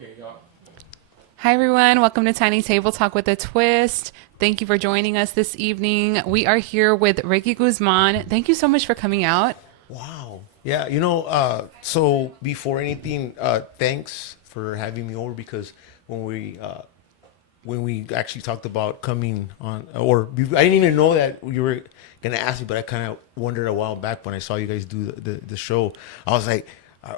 Okay, y'all. Hi, everyone. Welcome to Tiny Table Talk with a Twist. Thank you for joining us this evening. We are here with Ricky Guzman. Thank you so much for coming out. Wow. Yeah, so before anything, thanks for having me over because when we uh when we actually talked about coming on I didn't even know that you were gonna ask me, but I kind of wondered a while back when I saw you guys do the show. I was like,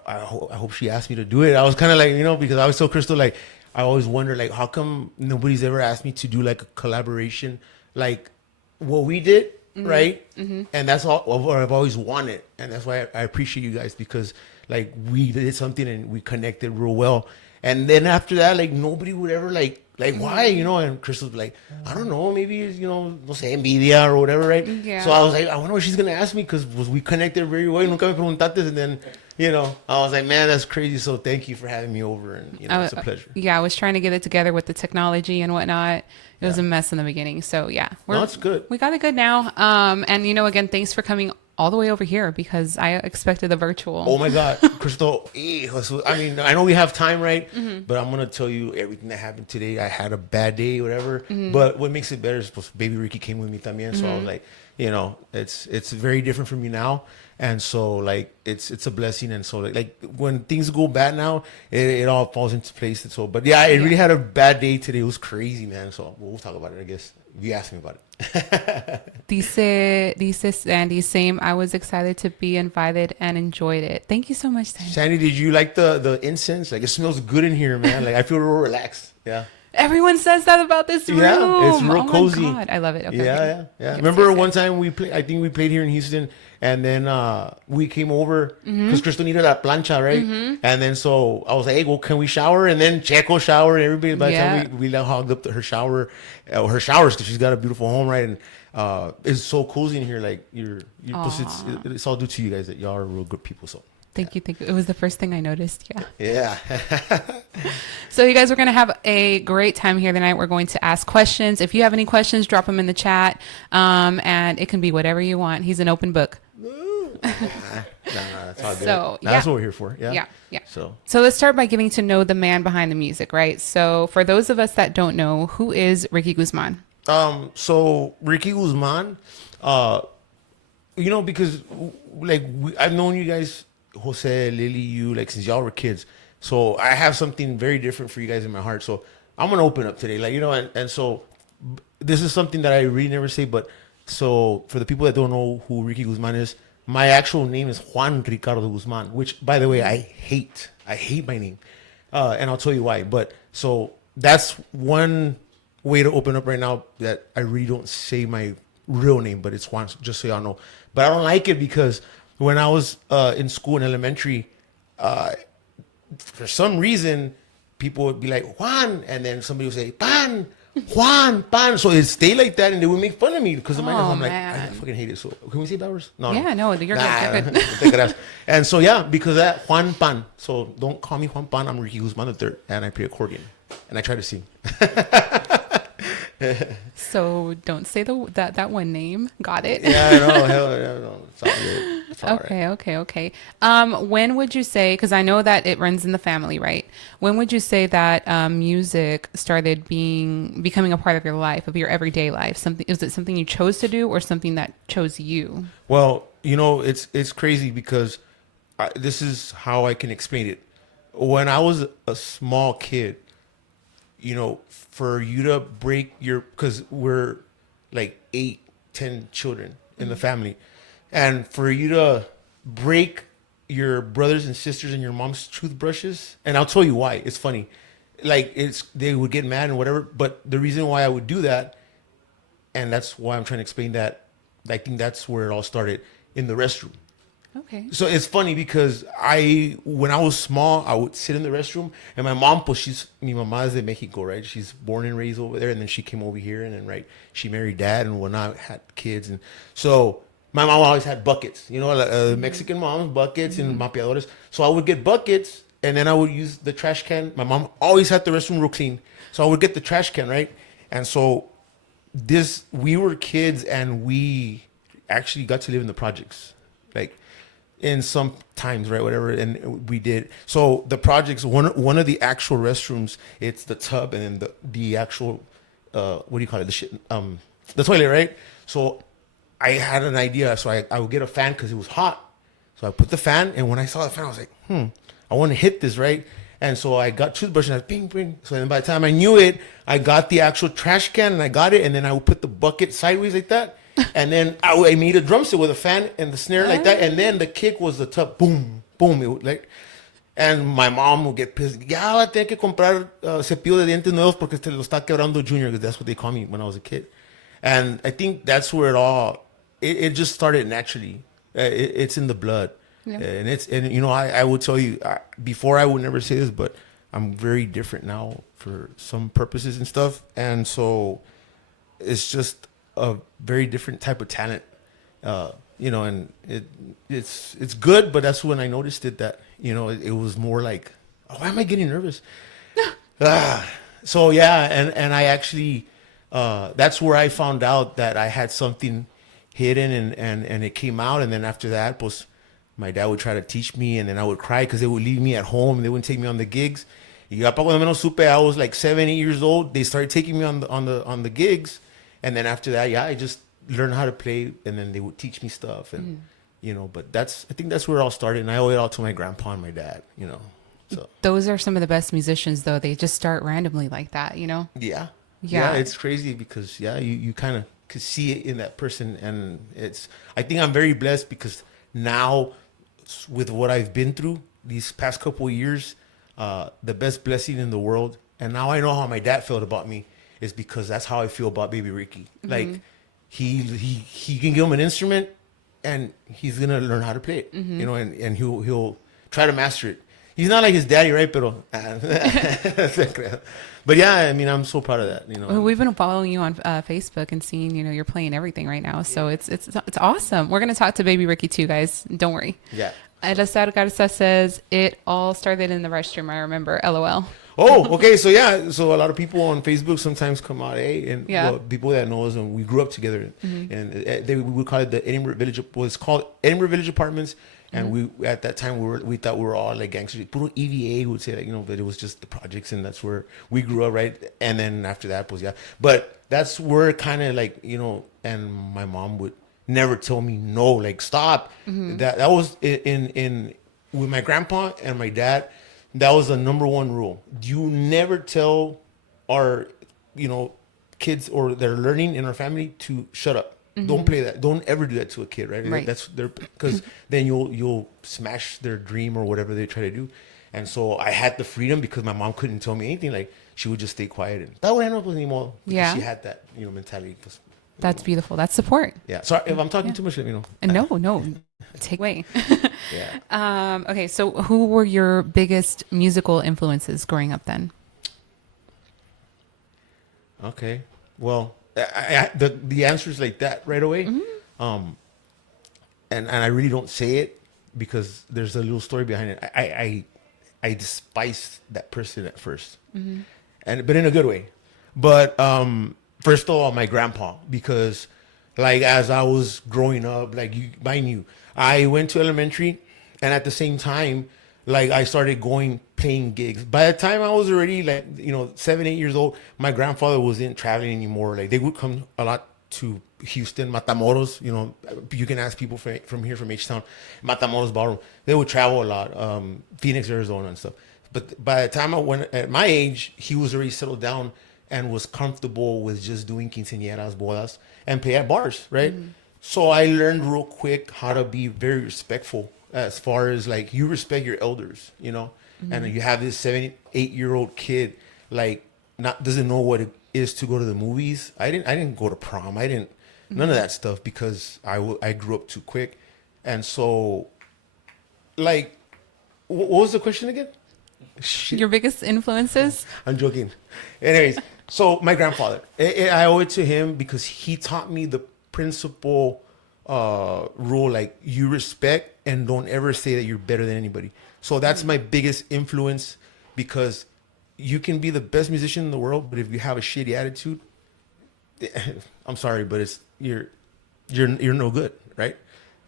I hope she asked me to do it. I was kind of like, because I was so Crystal, like I always wonder like how come nobody's ever asked me to do like a collaboration like what we did, right? And that's all what I've always wanted, and that's why I appreciate you guys because like we did something and we connected real well. And then after that, like nobody would ever like why, and Crystal's like, I don't know, maybe it's, no sé, envidia or whatever, right? So Yeah. I was like, I wonder what she's gonna ask me because we connected very well. Nunca me preguntaste, and then I was like, man, that's crazy. So thank you for having me over, and it's a pleasure. Yeah, I was trying to get it together with the technology and whatnot. It was Yeah. a mess in the beginning. So yeah, No, it's good. we got it good now. And again, thanks for coming all the way over here because I expected the virtual. Oh my God, Crystal. I mean, I know we have time, right? But I'm gonna tell you everything that happened today. I had a bad day, whatever. But what makes it better is baby Ricky came with me también. So I was like, it's very different from you now, and so like it's a blessing. And so like when things go bad now, it all falls into place. And so, but yeah, I really had a bad day today. It was crazy, man. So we'll talk about it, I guess. If you ask me about it. Dice Sandy, same. I was excited to be invited and enjoyed it. Thank you so much, Sandy. Sandy, did you like the incense? Like it smells good in here, man. Like I feel real relaxed. Yeah. Everyone says that about this room. Yeah, it's real Oh cozy. my God, I love it. Okay, Yeah, okay. yeah, yeah. Yes, Remember yes, one yes. time I think we played here in Houston, and then we came over because Crystal needed that plancha, right? And then so I was like, hey, well, can we shower? And then Checo showered, and everybody, by the Yeah. time we hogged up her shower, her showers, because she's got a beautiful home, right? And it's so cozy in here. Like, plus it's all due to you guys that y'all are real good people, so. Thank you. It was the first thing I noticed. Yeah. Yeah. So you guys are going to have a great time here tonight. We're going to ask questions. If you have any questions, drop them in the chat. And it can be whatever you want. He's an open book. Nah, that's all good. So, That's yeah. what we're here for. Yeah. Yeah. So Let's start by getting to know the man behind the music, right? So for those of us that don't know, who is Ricky Guzman? So Ricky Guzman, because like I've known you guys, Jose, Lily, you, like since y'all were kids. So I have something very different for you guys in my heart. So I'm gonna open up today, like and so this is something that I really never say. But so for the people that don't know who Ricky Guzman is, my actual name is Juan Ricardo Guzman, which by the way I hate. I hate my name, and I'll tell you why. But so that's one way to open up right now that I really don't say my real name, but it's Juan, just so y'all know. But I don't like it because when I was in school in elementary, for some reason, people would be like, Juan, and then somebody would say, Pan, Juan, Pan. So it stayed like that, and they would make fun of me because of my name. Oh, I'm like, man. I fucking hate it. So can we say bad words? No. Yeah, no, you're good. You're good. Te creas. And so, yeah, because of that, Juan Pan. So don't call me Juan Pan. I'm Ricky Guzman III, and I play accordion, and I try to sing. So don't say that one name. Got it. Yeah, I know. Hell, yeah, no. It's all good. It's all right. Okay. When would you say, because I know that it runs in the family, right? When would you say that music started becoming a part of your life, of your everyday life? Is it something you chose to do or something that chose you? Well, it's crazy because this is how I can explain it. When I was a small kid, for you to break because we're like 8, 10 children in the family, and for you to break your brothers and sisters and your mom's toothbrushes, and I'll tell you why. It's funny. Like they would get mad and whatever, but the reason why I would do that, and that's why I'm trying to explain that, I think that's where it all started, in the restroom. Okay. So it's funny because when I was small, I would sit in the restroom, and my mom, pues mi mamá es de Mexico, right? She's born and raised over there, and then she came over here, and then, right, she married dad and whatnot, had kids, and so my mom always had buckets, Mexican moms, buckets and mapeadores. So I would get buckets, and then I would use the trash can. My mom always had the restroom real clean, so I would get the trash can, right? And so we were kids, and we actually got to live in the projects, like. in some times, right? Whatever, and we did. So the projects, one of the actual restrooms, it's the tub, and then the actual, what do you call it? The shit, the toilet, right? So I had an idea, so I would get a fan because it was hot. So I put the fan, and when I saw the fan, I was like, I want to hit this, right? And so I got toothbrush and I was bing, bing. So then by the time I knew it, I got the actual trash can and I got it, and then I would put the bucket sideways like that. And then I made a drum set with a fan and the snare like that. And then the kick was the tub, boom, boom. It would like, and my mom would get pissed. Ya va a tener que comprar cepillo de dientes nuevos porque te lo está quebrando Junior, because that's what they call me when I was a kid. And I think that's where it just started naturally. It's in the blood. Yeah. And you know, I would tell you, before I would never say this, but I'm very different now for some purposes and stuff. And so it's just a very different type of talent. You know, and it's good, but that's when I noticed it, that, you know, it was more like, oh, why am I getting nervous? So yeah, and I actually, that's where I found out that I had something hidden, and it came out. And then after that, pues, my dad would try to teach me, and then I would cry because they would leave me at home and they wouldn't take me on the gigs. Y ya pa cuando menos supe, I was like 7, 8 years old. They started taking me on the gigs, and then after that, yeah, I just learned how to play, and then they would teach me stuff, and you know. But I think that's where it all started, and I owe it all to my grandpa and my dad, you know. So Those are some of the best musicians, though. They just start randomly like that, you know? yeah, Yeah. it's crazy because you kind of could see it in that person, and I think I'm very blessed because now, with what I've been through these past couple of years, the best blessing in the world, and now I know how my dad felt about me, is because that's how I feel about baby Ricky. Like he can give him an instrument, and he's gonna learn how to play it, you know, and he'll try to master it. He's not like his daddy, right? Pero, but yeah, I mean, I'm so proud of that, you know. Well, we've been following you on Facebook and seeing, you know, you're playing everything right now. So it's awesome. We're going to talk to baby Ricky too, guys. Don't worry. Yeah. Elazar Garza says it all started in the restroom. I remember. LOL. Oh, okay. So yeah, so a lot of people on Facebook sometimes come out, and Yeah. well, people that know us, and we grew up together, and we would call it the Edinburgh Village. Well, it's called Edinburgh Village Apartments, and we at that time we thought we were all like gangsters. Puro EVA would say that, you know, but it was just the projects, and that's where we grew up, right? And then after that was, yeah, but that's where kind of like, you know, and my mom would never tell me no, like stop. That was in with my grandpa and my dad. That was the number one rule. You never tell our, you know, kids or that are learning in our family to shut up. Don't play that. Don't ever do that to a kid, right? Right. That's their, because then you'll smash their dream or whatever they try to do. And so I had the freedom because my mom couldn't tell me anything. Like, she would just stay quiet, and that would end up with anymore. Yeah. She had that, you know, mentality. That's beautiful. That's support. Yeah. Sorry if I'm talking too much, let me know. And no, take away. Yeah. Okay, so who were your biggest musical influences growing up then? Okay. Well, the answer is like that right away. And I really don't say it because there's a little story behind it. I despised that person at first, but in a good way. But first of all, my grandpa, because like as I was growing up, like mind you, I went to elementary, and at the same time, like I started playing gigs. By the time I was already like, you know, 7, 8 years old, my grandfather wasn't traveling anymore. Like they would come a lot to Houston, Matamoros. You know, you can ask people from here, from H-Town, Matamoros Ballroom. They would travel a lot, Phoenix, Arizona, and stuff. But by the time I went at my age, he was already settled down and was comfortable with just doing quinceañeras, bodas, and play at bars, right? So I learned real quick how to be very respectful, as far as like you respect your elders, you know, and you have this 7, 8-year-old kid like doesn't know what it is to go to the movies. I didn't go to prom. None of that stuff because I grew up too quick, and so like what was the question again? Shit. Your biggest influences? I'm joking. Anyways, so my grandfather, I owe it to him because he taught me the principle rule, like you respect and don't ever say that you're better than anybody. So that's my biggest influence, because you can be the best musician in the world, but if you have a shitty attitude, I'm sorry, but you're no good, right?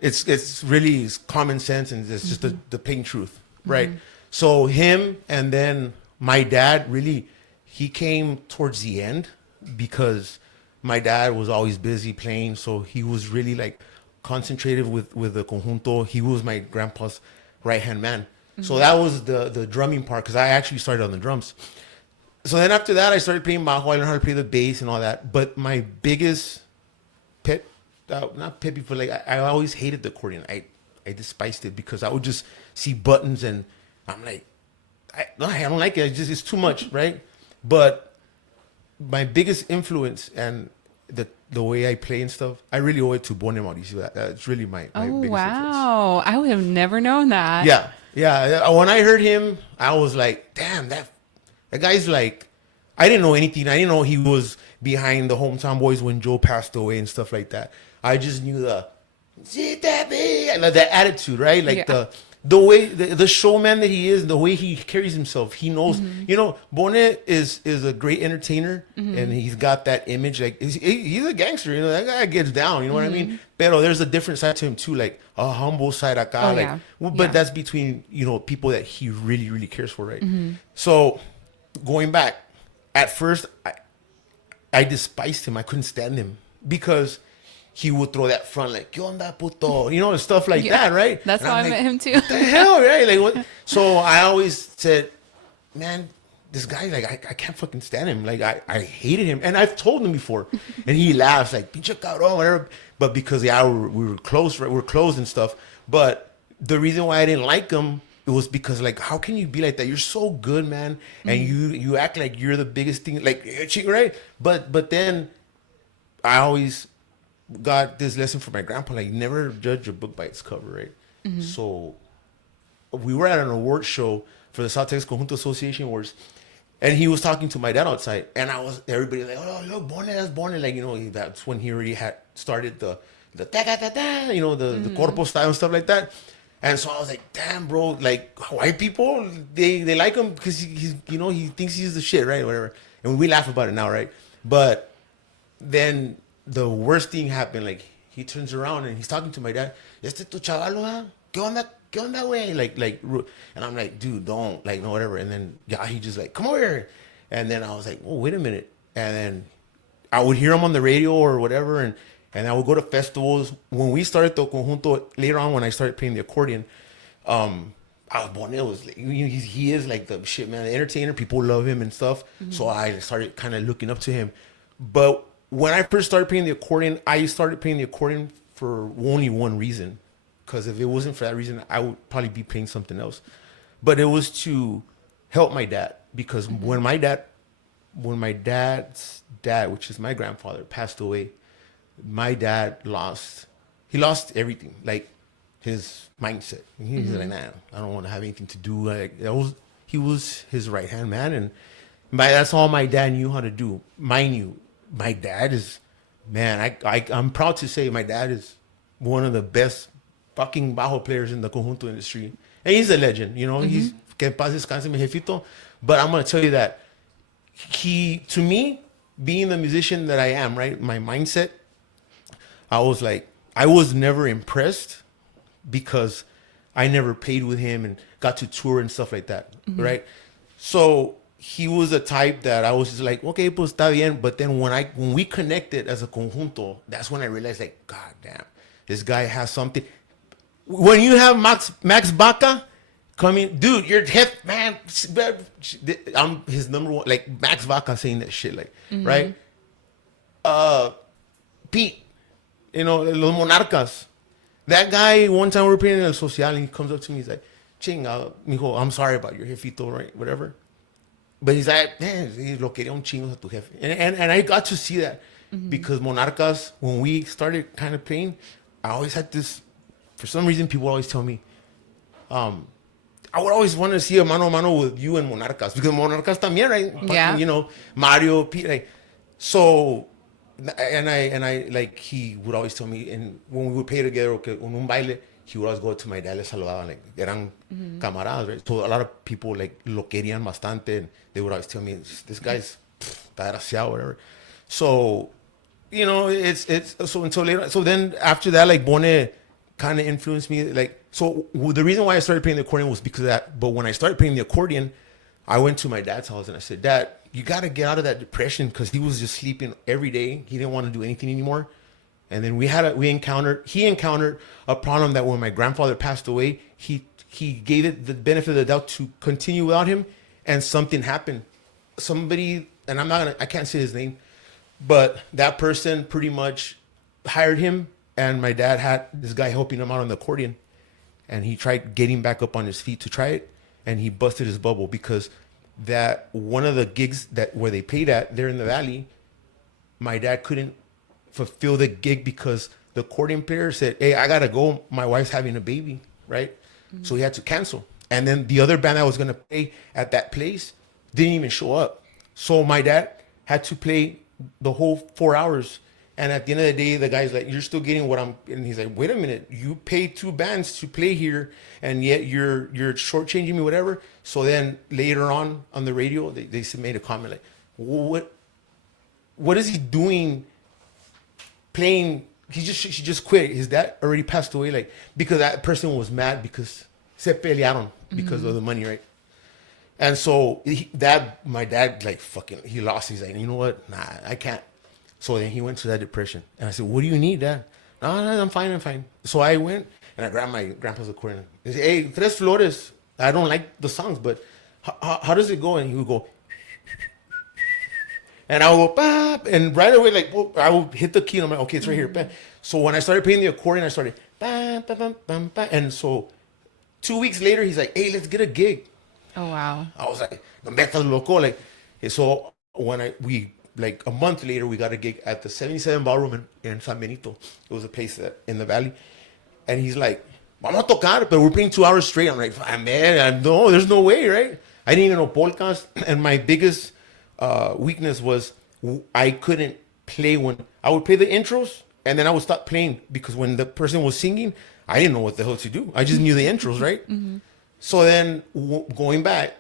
it's really common sense, and it's just the plain truth, right? So him, and then my dad, really, he came towards the end because my dad was always busy playing, so he was really like concentrated with the conjunto. He was my grandpa's right hand man. So that was the drumming part, because I actually started on the drums. So then after that, I started playing bajo. I learned how to play the bass and all that. But my biggest pet, not pet peeve, but like I always hated the accordion. I despised it because I would just see buttons and I'm like, I don't like it. It's too much, right? But my biggest influence and the way I play and stuff, I really owe it to Bone Mauricio. That's really my Oh, biggest influence. wow. I would have never known that. Yeah, yeah. When I heard him, I was like, damn, that guy's like, I didn't know anything. I didn't know he was behind the Hometown Boys when Joe passed away and stuff like that. I just knew like that attitude, right? Like Yeah. the way the showman that he is, the way he carries himself. He knows, Bonet is a great entertainer, and he's got that image. Like he's a gangster, that guy gets down. You know what I mean? Pero there's a different side to him too, like a humble side. Acá, Oh, like, yeah. but Yeah. that's between people that he really really cares for, right? So going back, at first I despised him. I couldn't stand him because he would throw that front like "¿Qué onda, puto?" Stuff like Yeah. that, right? That's And how I'm I like, met him too. What the hell, right? Like what? So I always said, man, this guy, like I can't fucking stand him. Like I hated him, and I've told him before, and he laughs like "pinche cabrón," whatever. But because we were close, right? We're close and stuff. But the reason why I didn't like him, it was because like, how can you be like that? You're so good, man, and you act like you're the biggest thing, like right? But then I always got this lesson from my grandpa, like never judge a book by its cover, right? So we were at an award show for the South Texas Conjunto Association Awards, and he was talking to my dad outside, and everybody like, oh look, Bone, that's Bone, like that's when he already had started the ta ta ta ta, the corpo style and stuff like that. And so I was like, damn, bro, like white people, they like him because he's he thinks he's the shit, right? Whatever. And we laugh about it now, right? But then the worst thing happened. Like he turns around and he's talking to my dad. Este tu chavalo, ¿ah? ¿Qué onda, güey? And I'm like, dude, don't, like, no, whatever. And then he just like, come over here. And then I was like, oh, wait a minute. And then I would hear him on the radio or whatever, and I would go to festivals. When we started the conjunto, later on when I started playing the accordion, Bonnet was like, he is like the shit, man, the entertainer. People love him and stuff. So I started kind of looking up to him. But when I first started playing the accordion, I started playing the accordion for only one reason. Because if it wasn't for that reason, I would probably be playing something else. But it was to help my dad. Because when my dad's dad, which is my grandfather, passed away, my dad lost everything, like his mindset. He's like, nah, I don't want to have anything to do. Like he was his right hand man, and that's all my dad knew how to do. Mind you, my dad is, man, I'm proud to say my dad is one of the best fucking bajo players in the conjunto industry, and he's a legend. He's que en paz descanse mi jefito. But I'm gonna tell you that to me, being the musician that I am, right, my mindset, I was never impressed because I never played with him and got to tour and stuff like that, right? So he was a type that I was just like, okay, pues está bien. But then when we connected as a conjunto, that's when I realized, like, God damn, this guy has something. When you have Max Baca coming, dude, you're hip, man. I'm his number one, like Max Vaca saying that shit, like, right? Pete, Los Monarcas. That guy, one time we were playing in El Social, and he comes up to me, he's like, chinga, mijo, I'm sorry about your jefito, right? Whatever. But he's like, man, lo quería un chingo a tu jefe. And I got to see that because Monarcas, when we started kind of playing, I always had this, for some reason, people always tell me, I would always want to see a mano a mano with you and Monarcas because Monarcas también, right? Yeah. Mario, Pete, like, so, and I like, he would always tell me, and when we would play together, okay, on un baile, he would always go to my dad, le saludaban, like, eran camaradas, right? So a lot of people, like, lo querían bastante, and they would always tell me, this guy's está desgraciado, whatever. So, it's so until later. So then after that, like, Bone kind of influenced me. Like, so the reason why I started playing the accordion was because of that. But when I started playing the accordion, I went to my dad's house and I said, Dad, you got to get out of that depression, because he was just sleeping every day. He didn't want to do anything anymore. And then he encountered a problem that when my grandfather passed away, he gave it the benefit of the doubt to continue without him, and something happened. Somebody, and I can't say his name, but that person pretty much hired him, and my dad had this guy helping him out on the accordion, and he tried getting back up on his feet to try it, and he busted his bubble, because that one of the gigs that where they played at there in the valley, my dad couldn't fulfill the gig because the accordion player said, "Hey, I gotta go. My wife's having a baby," right? Mm-hmm. So he had to cancel. And then the other band that was gonna play at that place didn't even show up. So my dad had to play the whole 4 hours. And at the end of the day, the guy's like, "You're still getting what I'm," and he's like, "Wait a minute, you paid 2 bands to play here, and yet you're shortchanging me, whatever." So then later on the radio, they made a comment like, what is he doing playing? She just quit. His dad already passed away, like, because that person was mad because se pelearon because of the money, right? And so my dad, like, fucking, he lost. He's like, "You know what? Nah, I can't." So then he went to that depression. And I said, "What do you need, Dad?" "No, I'm fine. So I went and I grabbed my grandpa's accordion. He said, "Hey, tres flores. I don't like the songs, but how does it go?" And he would go, and I would go, "Bap," and right away, like, I would hit the key, and I'm like, "Okay, it's right here." Bam. So when I started playing the accordion, I started, bam, bam, bam, bam, bam. And so 2 weeks later, he's like, "Hey, let's get a gig." Oh, wow. I was like, "No me estás loco." Like, so like a month later, we got a gig at the 77 Ballroom in San Benito. It was a place in the valley. And he's like, "Vamos a tocar," but we're playing 2 hours straight. I'm like, "Man, no, there's no way," right? I didn't even know polkas. And my biggest weakness was I couldn't play when I would play the intros, and then I would stop playing, because when the person was singing, I didn't know what the hell to do. I just knew the intros, right? Mm-hmm. So then going back,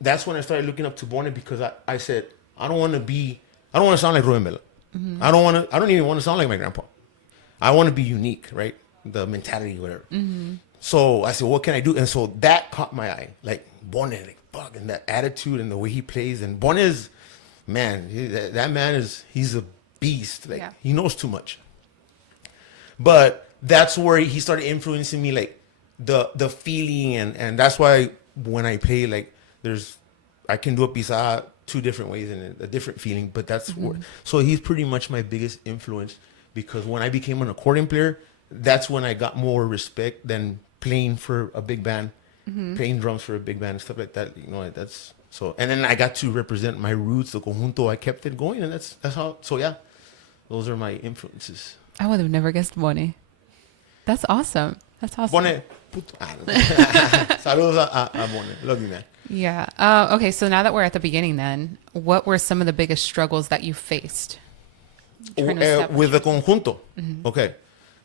that's when I started looking up to Bonnie, because I said, I don't want to sound like Ruben Mela. Mm-hmm. I don't even want to sound like my grandpa. I want to be unique, right? The mentality, whatever. Mm-hmm. So I said, what can I do? And so that caught my eye. Like, Bonnie, like, fuck, and that attitude and the way he plays. And Bonnie is, man, that man he's a beast. Like, he knows too much. But that's where he started influencing me, like, the feeling. And that's why when I play, like, I can do a pisada 2 different ways and a different feeling, but that's so he's pretty much my biggest influence, because when I became an accordion player, that's when I got more respect than playing for a big band, playing drums for a big band and stuff like that. You know, that's so. And then I got to represent my roots, the conjunto. I kept it going, and that's how. So yeah, those are my influences. I would have never guessed Bonnie. That's awesome. That's awesome. Bonnie, saludos a Bonnie. Love you, man. Yeah. Okay. So now that we're at the beginning, then, what were some of the biggest struggles that you faced with the conjunto? Mm-hmm. Okay,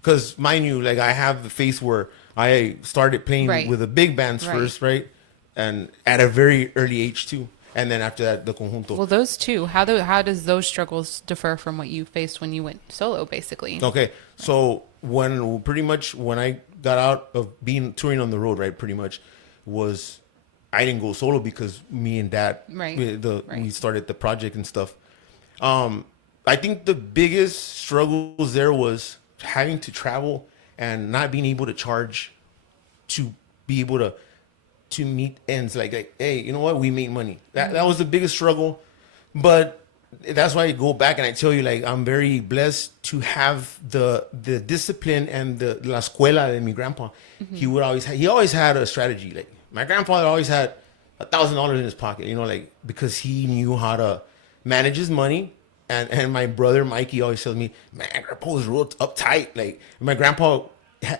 because mind you, like, I have the phase where I started playing with the big bands first, right, and at a very early age too, and then after that, the conjunto. Well, those two. How does those struggles differ from what you faced when you went solo, basically? Okay, so when I got out of touring on the road, right, pretty much was. I didn't go solo because me and Dad, we started the project and stuff. I think the biggest struggles there was having to travel and not being able to charge to be able to meet ends. Like, hey, you know what? We make money. That was the biggest struggle. But that's why I go back and I tell you, like, I'm very blessed to have the discipline and the la escuela de mi grandpa. Mm-hmm. He always had a strategy. Like, my grandfather always had $1,000 in his pocket, you know, like, because he knew how to manage his money. And my brother Mikey always tells me, "Man, grandpa was real uptight." Like, my grandpa,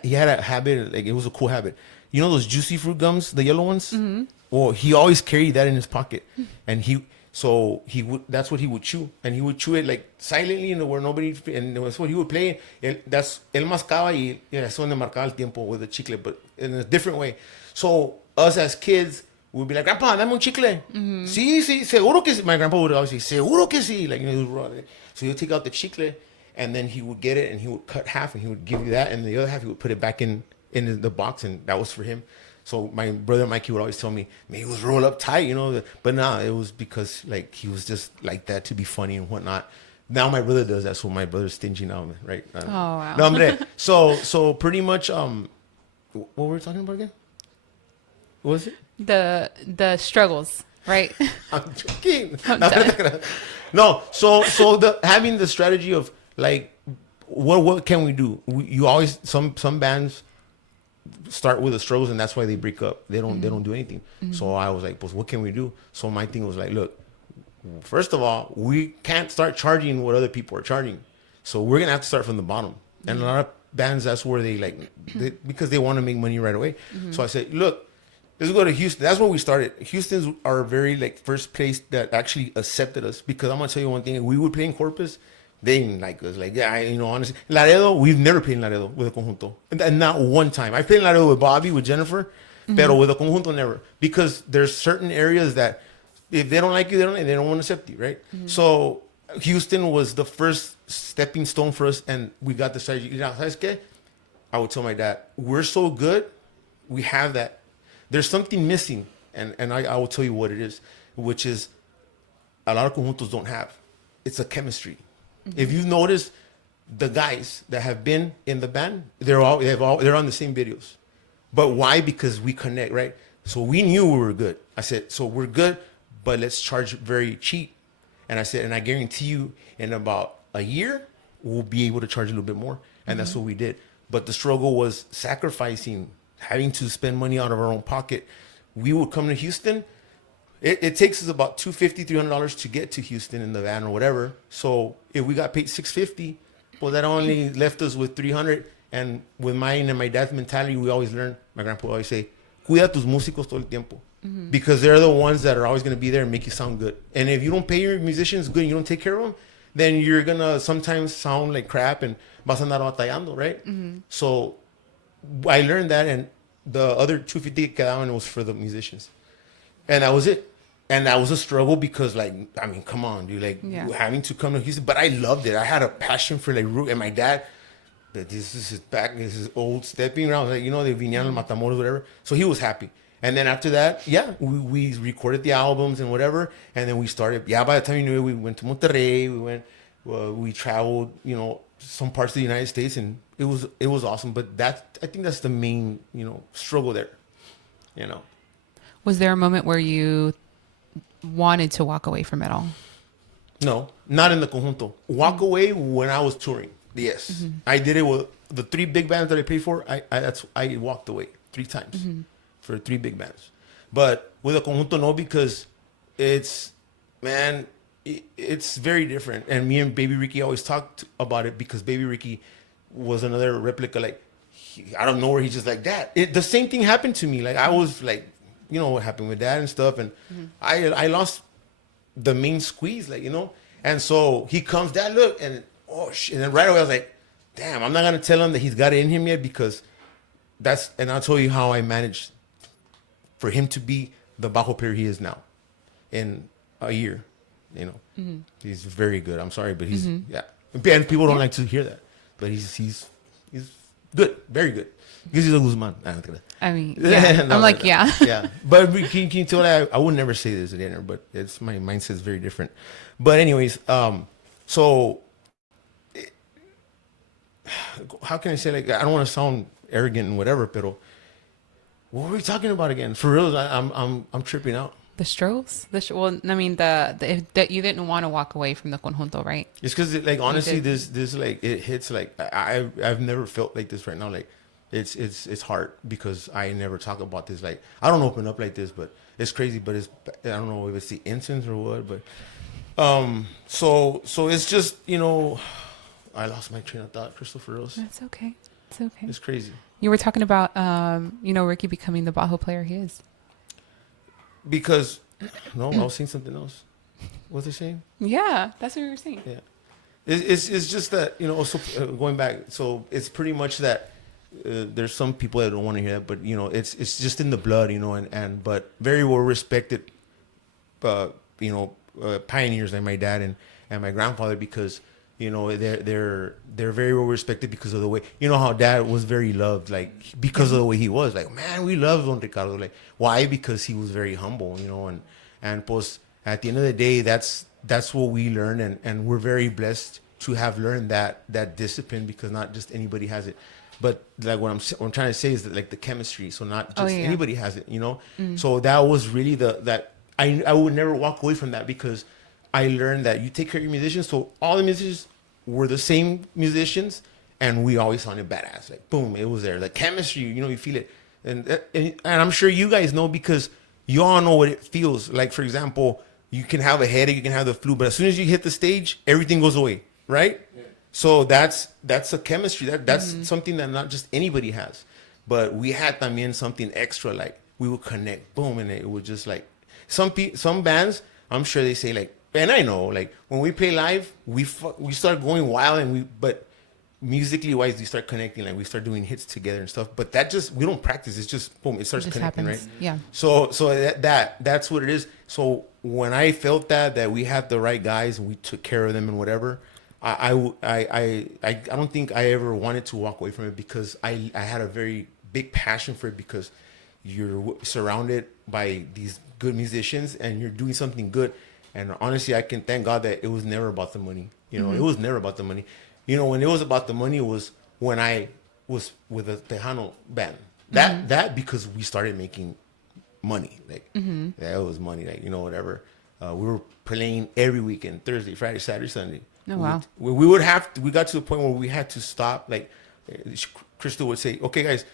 he had a habit, like, it was a cool habit. You know those juicy fruit gums, the yellow ones? Mm-hmm. Well, he always carried that in his pocket, and that's what he would chew, and he would chew it, like, silently, you know, where nobody, and that's what he would play. Él mascaba y eso donde marcaba el tiempo with the chicle, but in a different way. So us as kids would be like, "Grandpa, dame un chicle." Mm-hmm. Sí, seguro que sí. My grandpa would always say, "Seguro que sí." Like, you know, so he'd take out the chicle, and then he would get it and he would cut half and he would give you that, and the other half he would put it back in the box, and that was for him. So my brother Mikey would always tell me, man, he was rolled up tight, you know. But nah, it was because like he was just like that to be funny and whatnot. Now my brother does that, so my brother's stingy now, right? Oh wow. No, hombre. So pretty much what were we talking about again? What was it? The struggles, right? I'm joking. I'm No, done. no. So the having the strategy of like what can we do? You always some bands start with the struggles, and that's why they break up. They don't do anything. So I was like, pues, what can we do? So my thing was like, look, first of all, we can't start charging what other people are charging. So we're gonna have to start from the bottom. And a lot of bands, that's where because they want to make money right away. So I said, look, let's go to Houston. That's where we started. Houston's our very like first place that actually accepted us, because I'm gonna tell you one thing. We would play in Corpus. They didn't like us. Like, yeah, honestly. Laredo, we've never played in Laredo with a conjunto. And not one time. I played in Laredo with Bobby, with Jennifer, pero with a conjunto, never. Because there's certain areas that if they don't like you, they don't want to accept you, right? So Houston was the first stepping stone for us, and we got the strategy. You know, ¿sabes qué? I would tell my dad, we're so good, we have that. There's something missing, and I will tell you what it is, which is a lot of conjuntos don't have. It's a chemistry. If you've noticed, the guys that have been in the band, they're on the same videos. But why? Because we connect, right? So we knew we were good. I said, so we're good, but let's charge very cheap. And I said, and I guarantee you, in about a year, we'll be able to charge a little bit more. And that's what we did. But the struggle was sacrificing, having to spend money out of our own pocket. We would come to Houston. It takes us about $250, $300 to get to Houston in the van or whatever. So if we got paid $650, well, that only left us with $300. And with mine and my dad's mentality, we always learn. My grandpa would always say, "Cuida tus músicos todo el tiempo," because they're the ones that are always going to be there and make you sound good. And if you don't pay your musicians good and you don't take care of them, then you're gonna sometimes sound like crap and vas a andar batallando, right? So I learned that, and the other $250 que quedaban was for the musicians, and that was it. And that was a struggle because, like, I mean, come on, dude, like having to come to Houston. But I loved it. I had a passion for like root, and my dad, that this is his back, this is old stepping around, like, you know, the Viñano, Matamoros, whatever. So he was happy. And then after that, yeah, we recorded the albums and whatever, and then we started. Yeah, by the time you knew it, we went to Monterrey. We traveled, you know, some parts of the United States, and it was awesome. But I think that's the main, you know, struggle there, you know. Was there a moment where you wanted to walk away from it all? No, not in the conjunto. Walk away when I was touring. Yes, I did it with the 3 big bands that I played for. I walked away 3 times for 3 big bands, but with a conjunto, no, because it's very different. And me and Baby Ricky always talked about it, because Baby Ricky was another replica. Like, I don't know where he's just like that. The same thing happened to me. Like, I was like, you know what happened with Dad and stuff, and I lost the main squeeze, like, you know. And so he comes, Dad, look, and oh shit, and then right away I was like, damn, I'm not gonna tell him that he's got it in him yet, because and I'll tell you how I managed for him to be the bajo player he is now in a year, you know. He's very good. I'm sorry, but he's yeah. And people don't like to hear that, but he's good, very good. Because he's a Guzman. I mean, yeah. No, I'm like, yeah. Yeah. But can you tell that I would never say this again, but it's my mindset is very different. But anyways, so how can I say, like, I don't want to sound arrogant and whatever, pero what were we talking about again? For real, I'm tripping out. The struggles? Well, I mean, that you didn't want to walk away from the conjunto, right? It's because, like, honestly, this like, it hits, like, I've never felt like this right now. Like, it's hard because I never talk about this. Like, I don't open up like this, but it's crazy. But I don't know if it's the incense or what. But so it's just, you know, I lost my train of thought, Christopher Rose. That's okay. It's okay. It's crazy. You were talking about you know, Ricky becoming the bajo player he is. Because no, I was saying something else. What was I saying? Yeah, that's what you were saying. Yeah, it's just that, you know. Also, going back, so it's pretty much that there's some people that don't want to hear that, but, you know, it's just in the blood, you know, and but very well respected, you know, pioneers like my dad and my grandfather, because You know, they're very well respected because of the way, you know, how dad was very loved, like because of the way he was. Like, man, we love Don Ricardo. Like, why? Because he was very humble, you know, and pues at the end of the day, that's what we learn, and we're very blessed to have learned that discipline, because not just anybody has it. But like what I'm trying to say is that like the chemistry, so not just anybody has it, you know. So that was really that I would never walk away from that, because I learned that you take care of your musicians. So all the musicians were the same musicians, and we always sounded badass. Like, boom, it was there. Like chemistry, you know, you feel it, and I'm sure you guys know, because you all know what it feels like. For example, you can have a headache, you can have the flu, but as soon as you hit the stage, everything goes away, right? Yeah. So that's a chemistry. That's something that not just anybody has, but we had también something extra. Like we would connect, boom, and it would just like some bands. I'm sure they say like, and I know, like when we play live, we start going wild, but musically wise, we start connecting, like we start doing hits together and stuff. But that just, we don't practice. It's just boom, it starts connecting, happens. right? Yeah. So that's what it is. So when I felt that we had the right guys and we took care of them and whatever, I don't think I ever wanted to walk away from it, because I had a very big passion for it, because you're surrounded by these good musicians and you're doing something good. And honestly, I can thank God that it was never about the money. You know, it was never about the money. You know, when it was about the money was when I was with a Tejano band. That because we started making money. Like, that was money. Like, you know, whatever. We were playing every weekend, Thursday, Friday, Saturday, Sunday. Oh, wow. We got to the point where we had to stop. Like, Crystal would say, okay, guys,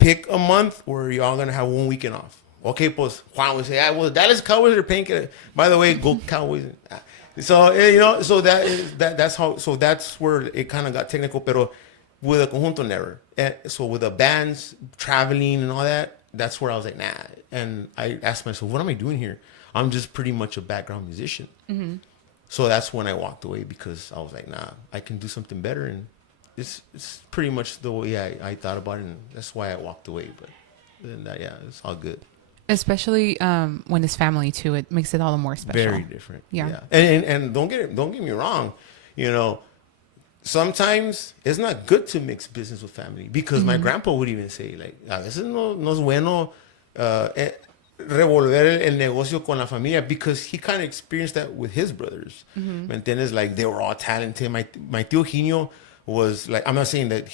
pick a month where y'all going to have 1 weekend off. Okay, pues Juan would say, well, Dallas Cowboys are paying. By the way, go Cowboys. So, you know, so that's how, so that's where it kind of got technical, pero with a conjunto never. So with the bands, traveling and all that, that's where I was like, nah. And I asked myself, what am I doing here? I'm just pretty much a background musician. So that's when I walked away, because I was like, nah, I can do something better. And it's pretty much the way I thought about it. And that's why I walked away. But then that, yeah, it's all good. Especially when it's family too, it makes it all the more special. Very different. Yeah. And don't get me wrong, you know, sometimes it's not good to mix business with family, because my grandpa would even say like, a veces no es bueno revolver el negocio con la familia, because he kind of experienced that with his brothers. ¿Me entiendes? Like they were all talented. My tío Gino was like, I'm not saying that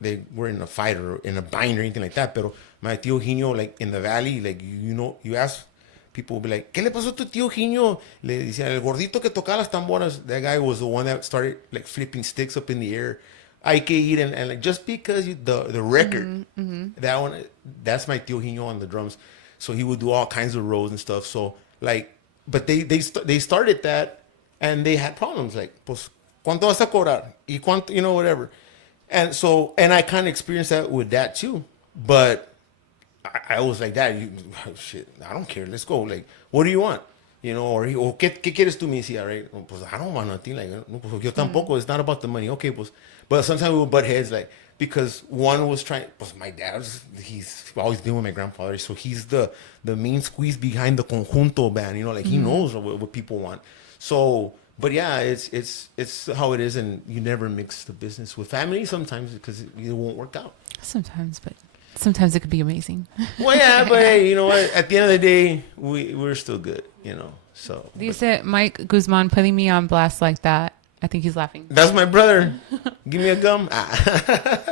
they were in a fight or in a bind or anything like that, pero my tío Gino, like in the valley, like, you know, you ask people, will be like, ¿qué le pasó a tu tío Gino? Le decían, el gordito que tocaba las tamboras. That guy was the one that started like flipping sticks up in the air. Hay que ir, and like, just because the record, that one, that's my tío Gino on the drums. So he would do all kinds of rows and stuff. So like, but they started that, and they had problems like, pues, ¿cuánto vas a cobrar? Y cuánto, you know, whatever. And so, and I kind of experienced that with that too. But I was like, Dad, shit, I don't care. Let's go. Like, what do you want? You know, or ¿qué quieres tú, me decía, right? Pues, I don't want nothing. Like, no, pues, yo tampoco. It's not about the money. Okay, pues. But sometimes we would butt heads, like, because one was trying, pues, my dad, he's always been with my grandfather. So he's the main squeeze behind the conjunto band, you know, like, he knows what people want. So, but yeah, it's how it is, and you never mix the business with family sometimes, because it won't work out. Sometimes, but sometimes it could be amazing. Well, yeah, but hey, you know what? At the end of the day, we're still good, you know. So Dice Mike Guzman, putting me on blast like that. I think he's laughing. That's my brother. Give me a gum.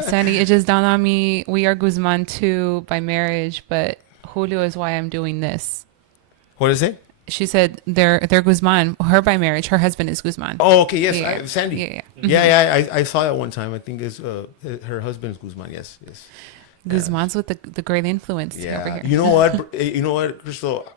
Sandy, it just dawned on me, we are Guzman too by marriage, but Julio is why I'm doing this. What is it? She said they're Guzman, her by marriage. Her husband is Guzman. Oh, okay, yes, Yeah. Sandy. Yeah. Yeah, I saw that one time. I think it's her husband's Guzman. Yes. Guzman's with the great influence over Yeah. here. You know what, Crystal?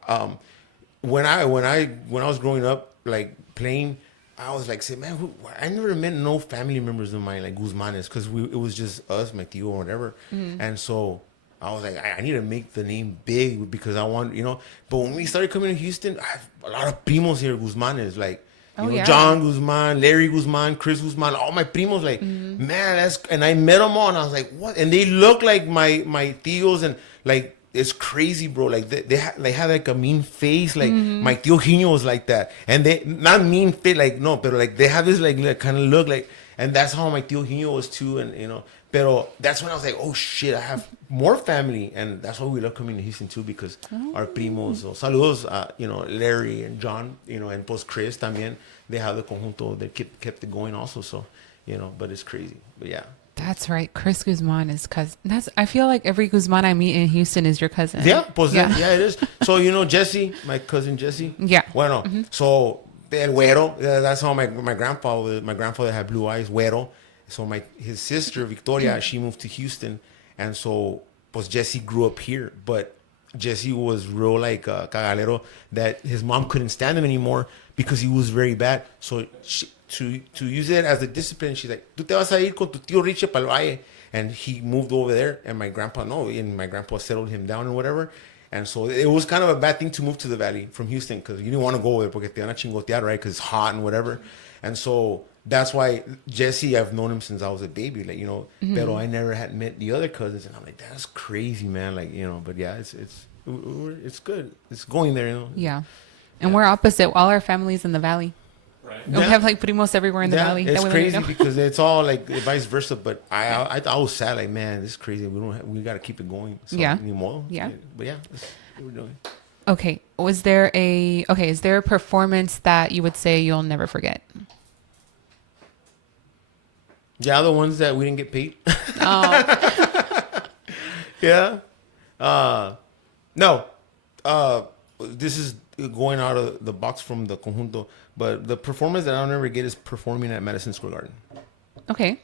When I was growing up, like playing, I was like, say, man, I never met no family members of mine like Guzmanes, because it was just us, my tío, or whatever. And so I was like, I need to make the name big, because I want, you know. But when we started coming to Houston, I have a lot of primos here, Guzmanes, like, you know, John Guzman, Larry Guzman, Chris Guzman, all my primos, like, man, and I met them all, and I was like, what? And they look like my tíos, and like, it's crazy, bro. Like they have like a mean face. Like my tío Gino was like that, and they not mean fit, like no, but like they have this like kind of look like, and that's how my tío Gino was too, and you know. Pero that's when I was like, oh shit, I have more family, and that's why we love coming to Houston too, because our primos, so saludos, you know, Larry and John, you know, and post Chris también, they have the conjunto, they kept it going also, so you know, but it's crazy, but yeah. That's right. Chris Guzman is cousin. I feel like every Guzman I meet in Houston is your cousin. Yeah, pues yeah, it is. So you know Jesse, my cousin Jesse. Yeah. Bueno, so el güero, that's how my grandfather had blue eyes, güero. So his sister Victoria, she moved to Houston, and so pues Jesse grew up here, but Jesse was real like cagalero that his mom couldn't stand him anymore because he was very bad. So to use it as a discipline, she's like, "Tú te vas a ir con tu tío Richie para el valle," and he moved over there. And my grandpa settled him down and whatever. And so it was kind of a bad thing to move to the valley from Houston because you didn't want to go there porque te van a chingotear, right? Because it's hot and whatever. And so that's why Jesse, I've known him since I was a baby, like, you know, pero I never had met the other cousins. And I'm like, that's crazy, man. Like, you know, but yeah, it's good. It's going there, you know. Yeah. And we're opposite. All our families in the valley. Right. We have like primos everywhere in the valley. It's that we crazy don't know. because it's all like vice versa. But I was sad, like, man, this is crazy. We got to keep it going. So, Yeah. Ni modo. Yeah. But yeah, that's what we're doing. Okay. Is there a performance that you would say you'll never forget? Yeah, the ones that we didn't get paid. Oh. Yeah. No. This is going out of the box from the conjunto, but the performance that I'll never get is performing at Madison Square Garden. Okay.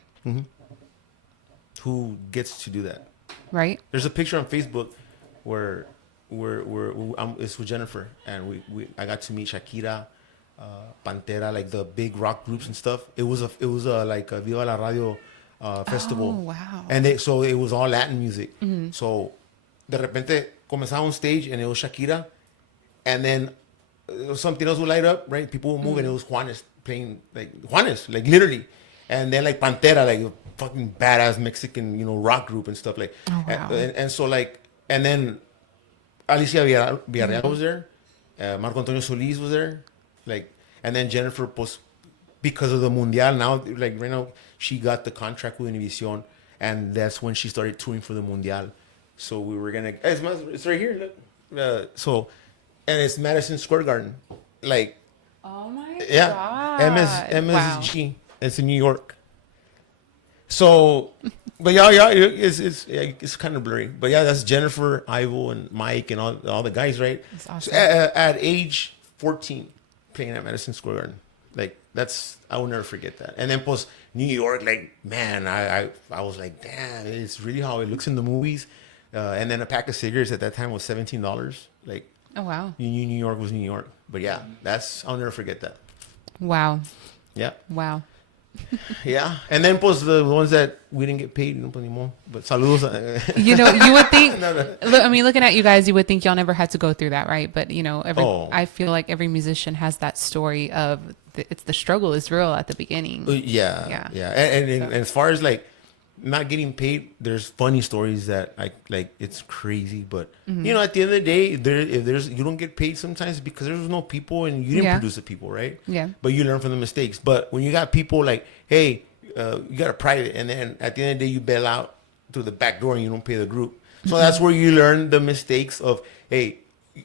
Who gets to do that? Right. There's a picture on Facebook where it's with Jennifer, and I got to meet Shakira, Pantera, like the big rock groups and stuff. It was like a Viva la Radio festival. Oh, wow. And so it was all Latin music. So de repente comenzaba on stage and it was Shakira, and then something else would light up, right? People would move and it was Juanes playing, like literally. And then like Pantera, like a fucking badass Mexican, you know, rock group and stuff like. Oh, wow. And so like, and then Alicia Villarreal was there, Marco Antonio Solis was there, like, and then Jennifer, pues, because of the Mundial now, like right now, she got the contract with Univision, and that's when she started touring for the Mundial. So we were gonna, it's right here, look. So, and it's Madison Square Garden, like, Oh my yeah, God. MSG. Wow. It's in New York. So, but yeah, it's kind of blurry. But yeah, that's Jennifer, Ivo, and Mike, and all the guys, right? That's awesome. So at age 14, playing at Madison Square Garden, like I will never forget that. And then post New York, like, man, I was like, damn, it's really how it looks in the movies. And then a pack of cigarettes at that time was $17. Like, Oh, wow. you knew New York was New York. But yeah, I'll never forget that. Wow. Yeah. Wow. Yeah, and then pues the ones that we didn't get paid, no pues anymore. But saludos. You know, you would think. No. Look, I mean, looking at you guys, you would think y'all never had to go through that, right? But you know, Oh. I feel like every musician has that story of the struggle is real at the beginning. Yeah. And as far as like not getting paid, there's funny stories that like it's crazy, but you know, at the end of the day, you don't get paid sometimes because there's no people and you didn't Yeah. produce the people, right? Yeah. But you learn from the mistakes. But when you got people like, hey, you got a private, and then at the end of the day you bail out through the back door and you don't pay the group. So that's where you learn the mistakes of, hey,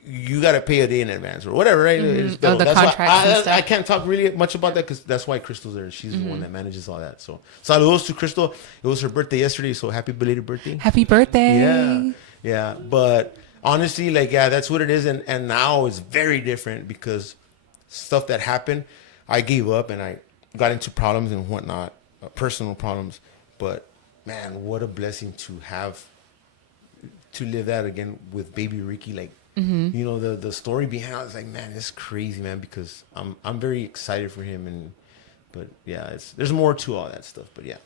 you got to pay a day in advance or whatever, right? The That's contracts why and stuff. I can't talk really much about that because that's why Crystal's there. She's the one that manages all that. So saludos to Crystal. It was her birthday yesterday, so happy belated birthday. Happy birthday! Yeah. But honestly, like, yeah, that's what it is. And now it's very different because stuff that happened, I gave up and I got into problems and whatnot, personal problems. But man, what a blessing to have to live that again with baby Ricky. Like, you know, the story behind it is like, man, it's crazy, man, because I'm very excited for him. But yeah, there's more to all that stuff. But yeah,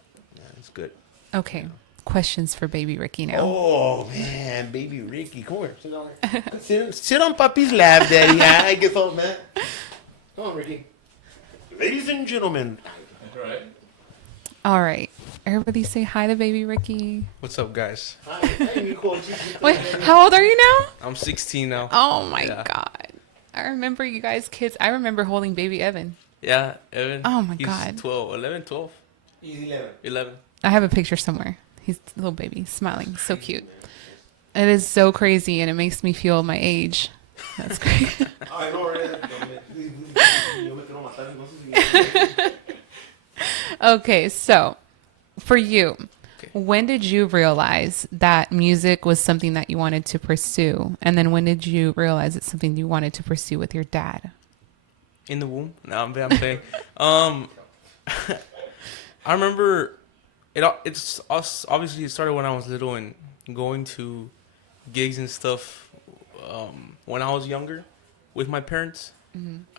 it's good. Okay, questions for baby Ricky now. Oh man, baby Ricky, come here, sit down here. sit on Papi's lap, Daddy. I get home, man. Come on, Ricky. Ladies and gentlemen. Right. All right, Everybody say hi to baby Ricky. What's up, guys? Wait, how old are you now? I'm 16 now. Oh my Yeah. God. I remember you guys kids. I remember holding baby Evan. Yeah, Evan. Oh my He's God. 12, 11, 12, He's 11. 11. I have a picture somewhere. He's a little baby, smiling. So cute. It is so crazy and it makes me feel my age. That's great. I know, right? Okay, so for you, Okay. when did you realize that music was something that you wanted to pursue? And then when did you realize it's something you wanted to pursue with your dad? In the womb? No, I'm playing. I remember it's us. Obviously, it started when I was little and going to gigs and stuff. When I was younger, with my parents.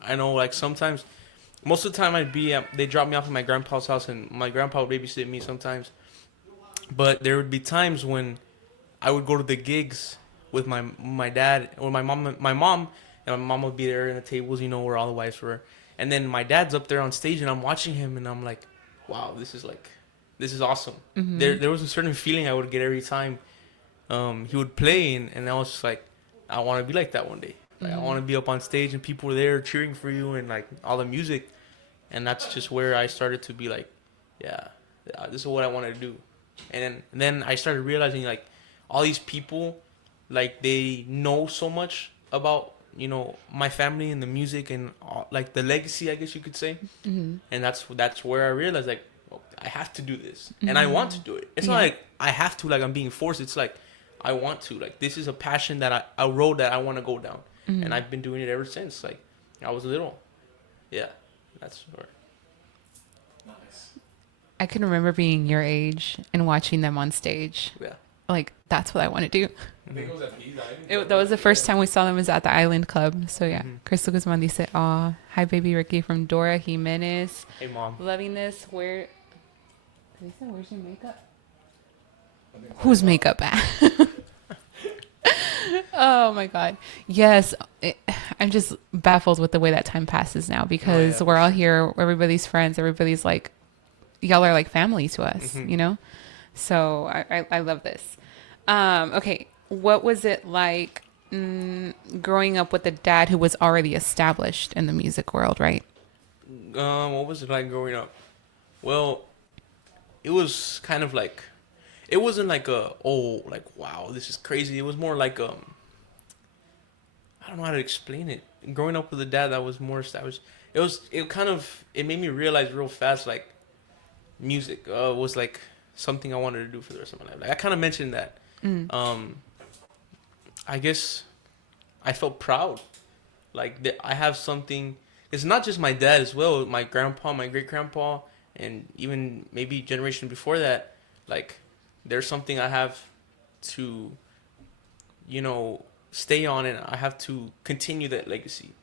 I know, like sometimes, most of the time they drop me off at my grandpa's house, and my grandpa would babysit me sometimes. But there would be times when I would go to the gigs with my dad or my mom, and my mom would be there in the tables, where all the wives were. And then my dad's up there on stage, and I'm watching him, and I'm like, wow, this is awesome. There was a certain feeling I would get every time he would play, and I was just like, I want to be like that one day. Like, I want to be up on stage, and people were there cheering for you, and like all the music. And that's just where I started to be like, yeah, this is what I want to do. And then I started realizing, like, all these people, like, they know so much about, my family and the music and all, like the legacy, I guess you could say. And that's where I realized, like, well, I have to do this, and I want to do it. It's not like I have to, like I'm being forced. It's like I want to. Like, this is a passion a road that I want to go down, and I've been doing it ever since. Like, I was little. Yeah, that's where. I can remember being your age and watching them on stage. Yeah. Like, that's what I want to do. That was the first time we saw them was at the Island Club. So yeah, Crystal Guzman dice, "Aw, hi baby Ricky from Dora Jimenez. Hey, mom. Loving this. Where's your makeup? Whose makeup at?" Oh my God. Yes. I'm just baffled with the way that time passes now because we're all here. Everybody's friends. Everybody's like, y'all are like family to us, So I love this. Okay. What was it like growing up with a dad who was already established in the music world, right? What was it like growing up? Well, it was kind of like, it wasn't like like, wow, this is crazy. It was more like, I don't know how to explain it. Growing up with a dad that was more established, it made me realize real fast, like, music was like something I wanted to do for the rest of my life. Like, I kind of mentioned that. I guess I felt proud, like, that I have something. It's not just my dad as well. My grandpa, my great grandpa, and even maybe generation before that. Like, there's something I have to, stay on, and I have to continue that legacy.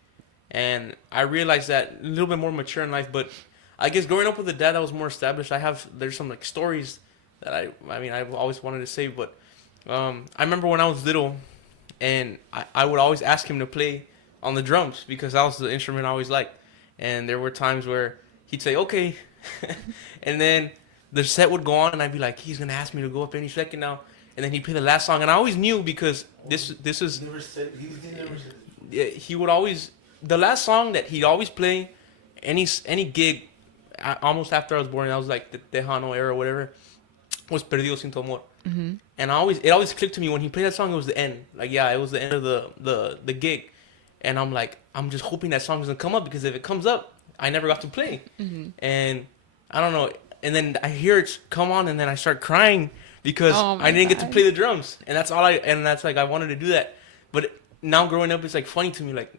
And I realized that a little bit more mature in life, but I guess growing up with a dad that was more established, there's some like stories that I've always wanted to say, but I remember when I was little, and I would always ask him to play on the drums because that was the instrument I always liked. And there were times where he'd say, okay, and then the set would go on, and I'd be like, he's gonna ask me to go up any second now, and then he'd play the last song, and I always knew because this is Never said, he never said. yeah, he would always, the last song that he'd always play any gig almost after I was born, that was like the Tejano era or whatever, was Perdido Sin Tu Amor. And it always clicked to me when he played that song. It was the end. Like, yeah, it was the end of the gig, and I'm like, I'm just hoping that song doesn't come up because if it comes up, I never got to play. And I don't know. And then I hear it come on, and then I start crying because I didn't get to play the drums, and that's like I wanted to do that, but now growing up, it's like funny to me, like,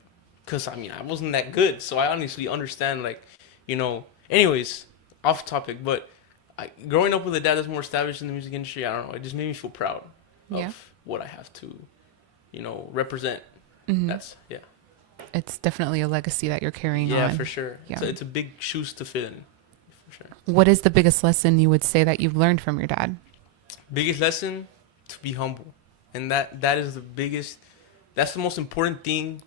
because I wasn't that good, so I honestly understand, like, Anyways, off topic, but growing up with a dad that's more established in the music industry, I don't know, it just made me feel proud of what I have to, represent. That's, yeah. It's definitely a legacy that you're carrying on. Yeah, for sure. Yeah. So it's a big shoes to fill in, for sure. What is the biggest lesson you would say that you've learned from your dad? Biggest lesson, to be humble. And that is that's the most important thing,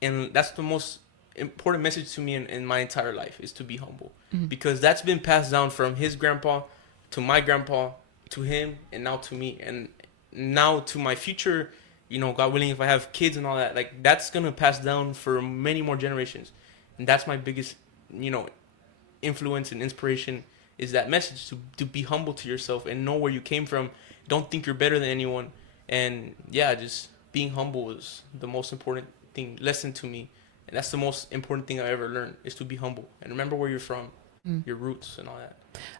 and that's the most important message to me in my entire life, is to be humble. Because that's been passed down from his grandpa to my grandpa, to him, and now to me, and now to my future. You know, God willing, if I have kids and all that, like that's gonna pass down for many more generations, and that's my biggest, you know, influence and inspiration is that message to be humble to yourself and know where you came from. Don't think you're better than anyone, and yeah, just being humble is the most important thing lesson to me, and that's the most important thing I ever learned is to be humble and remember where you're from, your roots and all that.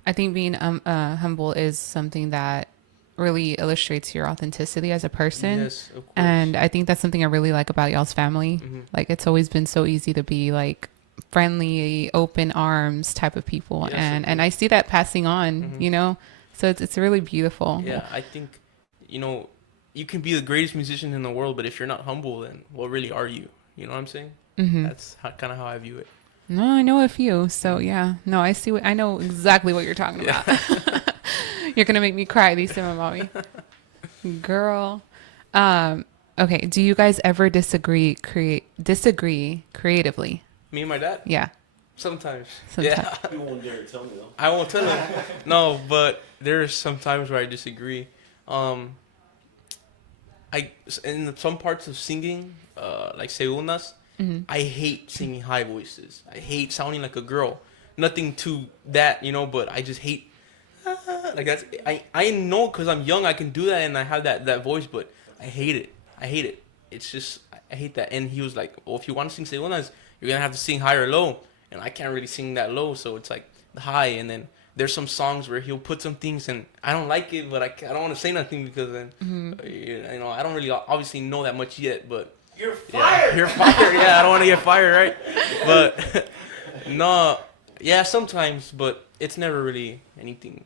I think being humble is something that really illustrates your authenticity as a person. Yes, of course. And I think that's something I really like about y'all's family. Mm-hmm. Like it's always been so easy to be like friendly, open arms type of people. Yes, And I see that passing on, Mm-hmm. you know? So it's really beautiful. Yeah, I think, you know, you can be the greatest musician in the world, but if you're not humble, then what really are you? You know what I'm saying? Mm-hmm. That's kind of how I view it. No, I know a few. So yeah, no, I know exactly what you're talking about. You're going to make me cry, these Simon mommy. Girl. Okay. Do you guys ever disagree creatively? Me and my dad? Yeah. Sometimes. Sometimes. Yeah. You won't dare tell me though. I won't tell him. No, but there's some times where I disagree. I in some parts of singing, like segundas, I hate singing high voices. I hate sounding like a girl. Nothing to that, you know, but I just hate like that's I know because I'm young I can do that and I have that voice, but I hate it. I hate it. It's just I hate that. And he was like, "Well, if you want to sing segundas, you're gonna have to sing high or low." And I can't really sing that low, so it's like high. And then there's some songs where he'll put some things, and I don't like it, but I don't want to say nothing because then you know I don't really obviously know that much yet. But You're fired. yeah, you're fired. Yeah, I don't want to get fired, right? But no, yeah, sometimes, but it's never really anything.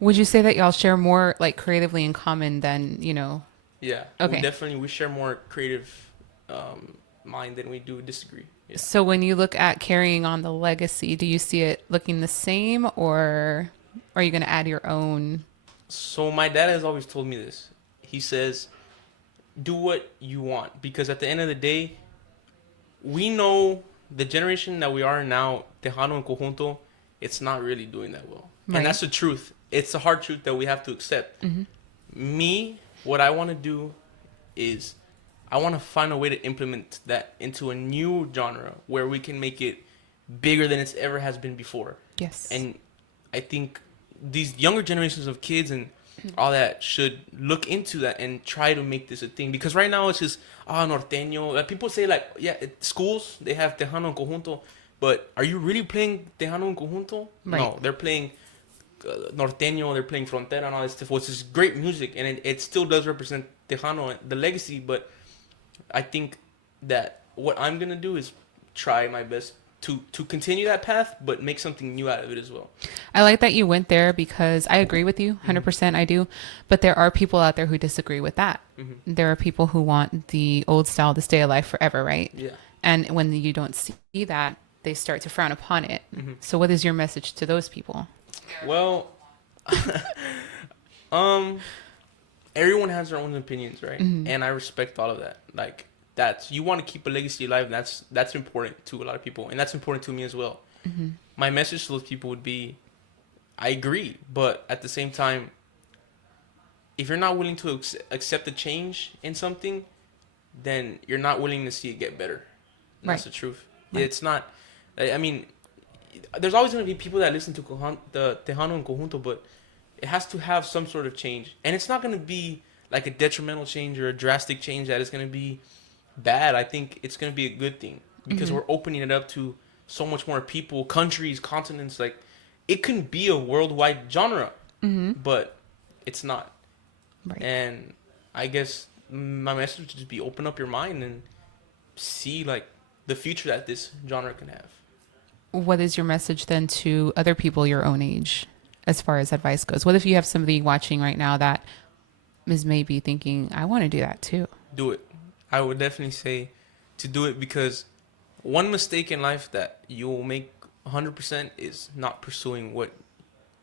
Would you say that y'all share more like creatively in common than, you know? Yeah, Okay. we share more creative mind than we do disagree. Yeah. So when you look at carrying on the legacy, do you see it looking the same or are you going to add your own? So my dad has always told me this. He says, "Do what you want," because at the end of the day, we know the generation that we are now, Tejano and Conjunto, it's not really doing that well, Right. and that's the truth. It's a hard truth that we have to accept. Me, what I want to do is I want to find a way to implement that into a new genre where we can make it bigger than it's ever has been before. Yes. And I think these younger generations of kids and all that should look into that and try to make this a thing. Because right now it's just, norteño. Like people say like, yeah, at schools, they have Tejano and Conjunto. But are you really playing Tejano and Conjunto? Right. No, they're playing norteño, they're playing frontera and all this stuff, which is great music. And it still does represent Tejano, the legacy. But I think that what I'm going to do is try my best to continue that path, but make something new out of it as well. I like that you went there because I agree with you 100%. I do. But there are people out there who disagree with that. There are people who want the old style to stay alive forever, right? Yeah. And when you don't see that, they start to frown upon it. So what is your message to those people? Well, everyone has their own opinions, right? And I respect all of that. Like that's you want to keep a legacy alive. And that's important to a lot of people, and that's important to me as well. My message to those people would be, I agree, but at the same time, if you're not willing to accept the change in something, then you're not willing to see it get better. And that's the truth. Right. It's not. I mean, there's always going to be people that listen to the Tejano and Conjunto, but it has to have some sort of change. And it's not going to be like a detrimental change or a drastic change that is going to be bad. I think it's going to be a good thing because we're opening it up to so much more people, countries, continents. Like, it can be a worldwide genre, but it's not. Right. And I guess my message would just be open up your mind and see, like, the future that this genre can have. What is your message then to other people your own age as far as advice goes? What if you have somebody watching right now that is maybe thinking, I want to do that too? Do it. I would definitely say to do it because one mistake in life that you will make 100% is not pursuing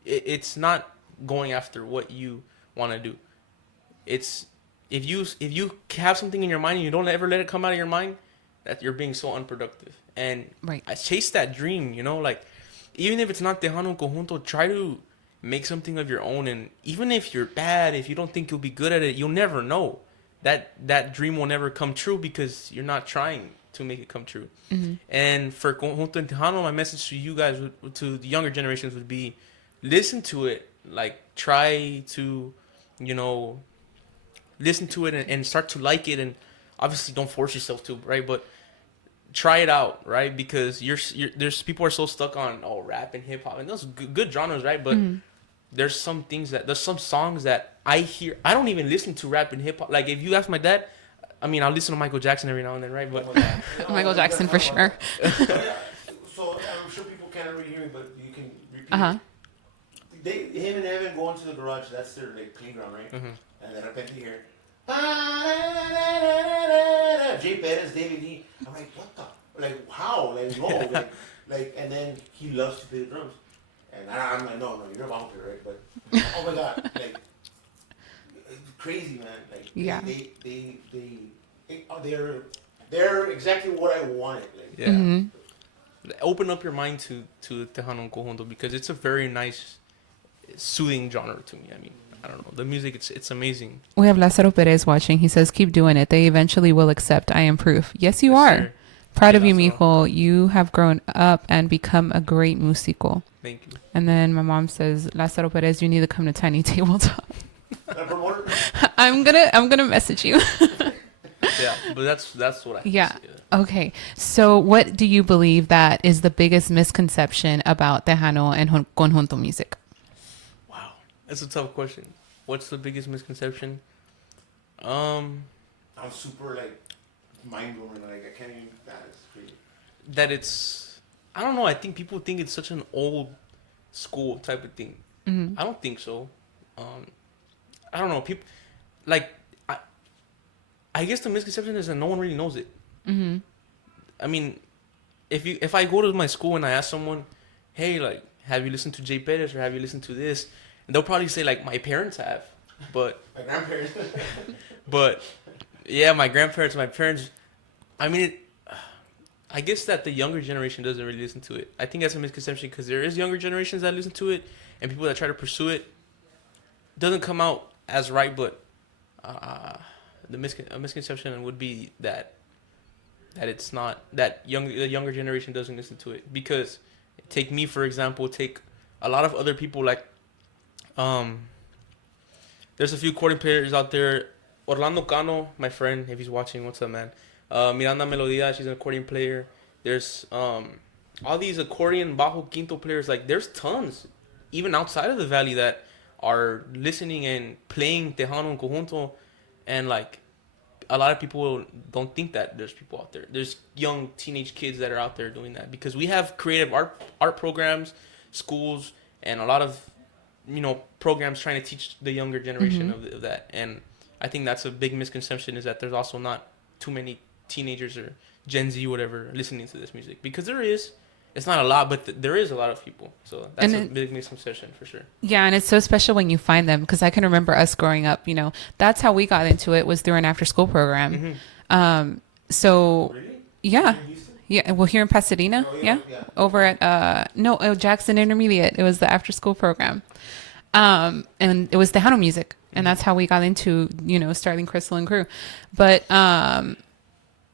it's not going after what you want to do. It's if you have something in your mind and you don't ever let it come out of your mind, that you're being so unproductive. And Right. I chase that dream, you know, like even if it's not Tejano Conjunto, try to make something of your own. And even if you're bad, if you don't think you'll be good at it, you'll never know. That dream will never come true because you're not trying to make it come true. And for Conjunto and Tejano, my message to you guys, to the younger generations, would be listen to it. Like, try to, you know, listen to it and start to like it. And obviously don't force yourself to, right? But try it out, right? Because there's people are so stuck on rap and hip hop, and those good genres, right? But there's some songs that I hear. I don't even listen to rap and hip hop. Like, if you ask my dad, I mean, I'll listen to Michael Jackson every now and then, right? But Michael Jackson for sure. So I'm sure people can't really hear me, but you can repeat. Him and Evan go into the garage. That's their like playground, right? And then I bet you hear Jay Perez, David Lee. I'm like, what the? Like, how? Like, no. Like, and then he loves to play the drums. And I'm like, no, you're a bomb player, right? But, oh my God. Like, it's crazy, man. Like, yeah. They're exactly what I wanted. Like, yeah. Open up your mind to Tejano and Conjunto, because it's a very nice, soothing genre to me. I mean, I don't know. The music, it's amazing. We have Lázaro Perez watching. He says, keep doing it. They eventually will accept. I am proof. Yes, you are. Sir. Proud of you, mijo. You have grown up and become a great musico. Thank you. And then my mom says, Lázaro Perez, you need to come to Tiny Tabletop. I'm gonna message you. Yeah, but that's what I yeah. Okay. So what do you believe that is the biggest misconception about Tejano and Conjunto music? Wow, that's a tough question. What's the biggest misconception? I'm super like mind blowing. Like, I can't even. That is crazy. That it's, I don't know. I think people think it's such an old school type of thing. I don't think so. I don't know. People like, I guess the misconception is that no one really knows it. I mean, if I go to my school and I ask someone, hey, like, have you listened to Jay Perez or have you listened to this? And they'll probably say, like, my parents have. But my grandparents. But yeah, my grandparents, my parents. I mean, I guess that the younger generation doesn't really listen to it. I think that's a misconception, because there is younger generations that listen to it, and people that try to pursue it. Doesn't come out as right, but a misconception would be that it's not, that the younger generation doesn't listen to it. Because take me for example, take a lot of other people, like there's a few accordion players out there. Orlando Cano, my friend, if he's watching, what's up, man? Miranda Melodia, she's an accordion player. There's all these accordion, bajo, quinto players. Like, there's tons, even outside of the valley, that are listening and playing Tejano and Conjunto. And, like, a lot of people don't think that there's people out there. There's young teenage kids that are out there doing that, because we have creative art programs, schools, and a lot of, programs trying to teach the younger generation of that. And I think that's a big misconception, is that there's also not too many teenagers or Gen Z, whatever, listening to this music. Because there is. It's not a lot, but there is a lot of people. So that's a big misconception for sure. Yeah, and it's so special when you find them, because I can remember us growing up, that's how we got into it, was through an after-school program. So, Really? Yeah. Yeah, well, here in Pasadena, yeah. Over at, Jackson Intermediate. It was the after-school program. And it was Tejano music. And that's how we got into, starting Crystal and Crew. But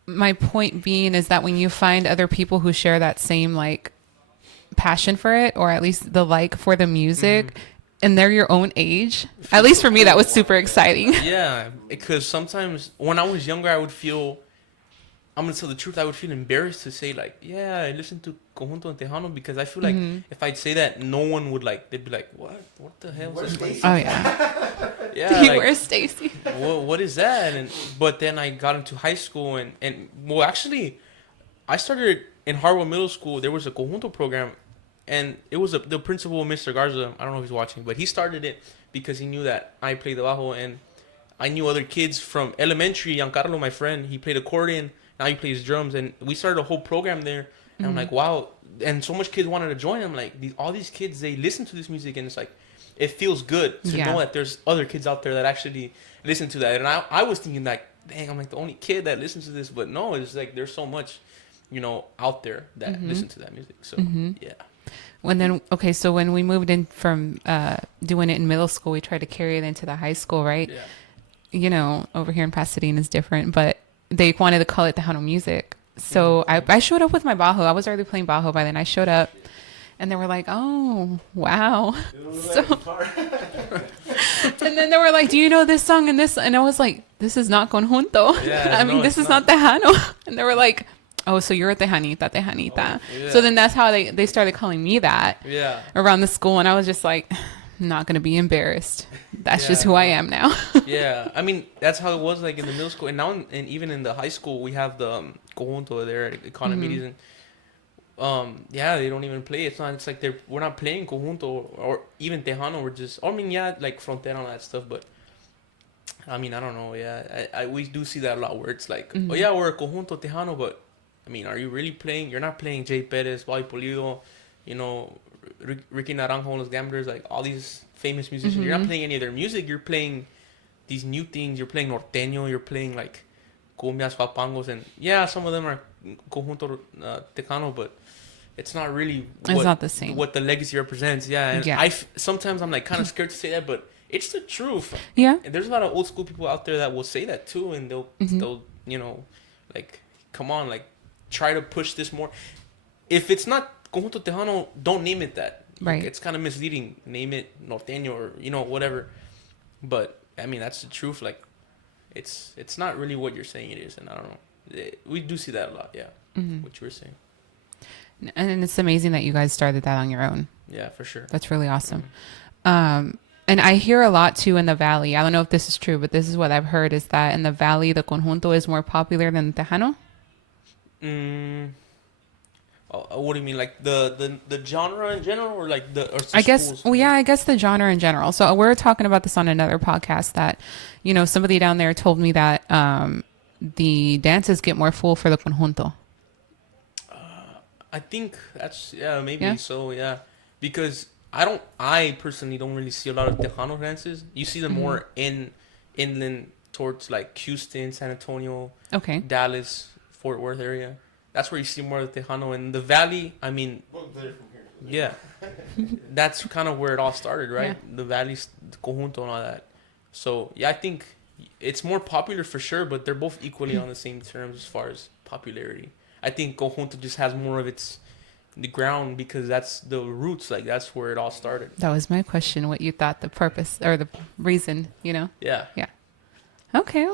my point being is that when you find other people who share that same, like, passion for it, or at least the like for the music, and they're your own age, at least for me, that was super exciting. Yeah, because sometimes when I was younger, I would feel, I'm going to tell the truth, I would feel embarrassed to say, like, yeah, I listen to Conjunto and Tejano, because I feel like if I'd say that, no one would, like, they'd be like, what the hell is this? Oh, yeah. Yeah, where's Stacy? What is that? But then I got into high school, and well, actually, I started in Harvard Middle School. There was a Conjunto program, and it was the principal, Mr. Garza. I don't know if he's watching, but he started it because he knew that I played the bajo, and I knew other kids from elementary. Giancarlo, my friend, he played accordion. Now he plays drums, and we started a whole program there. And I'm like, wow! And so much kids wanted to join. I'm like, all these kids, they listen to this music, and it's like, it feels good to know that there's other kids out there that actually listen to that. And I was thinking, like, dang, I'm like the only kid that listens to this. But no, it's like there's so much, out there that listen to that music. So, yeah. So when we moved in from doing it in middle school, we tried to carry it into the high school, right? Yeah. You know, over here in Pasadena is different, but they wanted to call it Tejano music. So I showed up with my bajo. I was already playing bajo by then. I showed up, and they were like, "Oh, wow!" So, and then they were like, "Do you know this song and this?" And I was like, "This is not conjunto. Yeah, I mean, no, this it's is not Tejano." And they were like, "Oh, so you're a Tejanita, Tejanita." Yeah. So then that's how they started calling me that Yeah. around the school, and I was just like, I'm not gonna be embarrassed. That's just Yeah, who I no. am now. Yeah, I mean that's how it was like in the middle school, and now and even in the high school we have the conjunto there at economies, and yeah, they don't even play. It's not. It's like we're not playing conjunto or even tejano. We're just. I mean, yeah, like frontera and all that stuff, but I mean, I don't know. Yeah, we do see that a lot where it's like, oh yeah, we're a conjunto tejano, but I mean, are you really playing? You're not playing Jay Perez, Bobby Pulido, you know, Ricky Naranjo, Los Gamblers, like all these famous musicians. You're not playing any of their music. You're playing these new things. You're playing norteño. You're playing like cumbias, papangos, and yeah, some of them are conjunto tejano, but it's not really It's not the same. what the legacy represents. Yeah, and Yeah. sometimes I'm like kind of scared to say that, but it's the truth. Yeah. And there's a lot of old school people out there that will say that too, and they'll you know, like, come on, like, try to push this more. If it's not conjunto tejano, don't name it that. Right. Like, it's kind of misleading. Name it norteño or you know whatever. But I mean that's the truth. Like, it's not really what you're saying it is, and I don't know. We do see that a lot. Yeah, what you were saying. And it's amazing that you guys started that on your own. Yeah, for sure. That's really awesome. And I hear a lot too in the Valley. I don't know if this is true, but this is what I've heard is that in the Valley, the conjunto is more popular than the Tejano. What do you mean, like the genre in general, or like I guess, schools? well, yeah, I guess the genre in general. So we're talking about this on another podcast that, you know, somebody down there told me that the dances get more full for the conjunto. I think that's maybe Yeah? so, yeah, because I personally don't really see a lot of Tejano dances. You see them more inland towards like Houston, San Antonio, Okay. Dallas, Fort Worth area. That's where you see more of the Tejano. In the Valley, I mean, yeah, that's kind of where it all started, right? Yeah. The Valley's the conjunto and all that. So yeah, I think it's more popular for sure, but they're both equally on the same terms as far as popularity. I think conjunto just has more of the ground because that's the roots. Like that's where it all started. That was my question. What you thought the purpose or the reason, you know? Yeah. Yeah. Okay.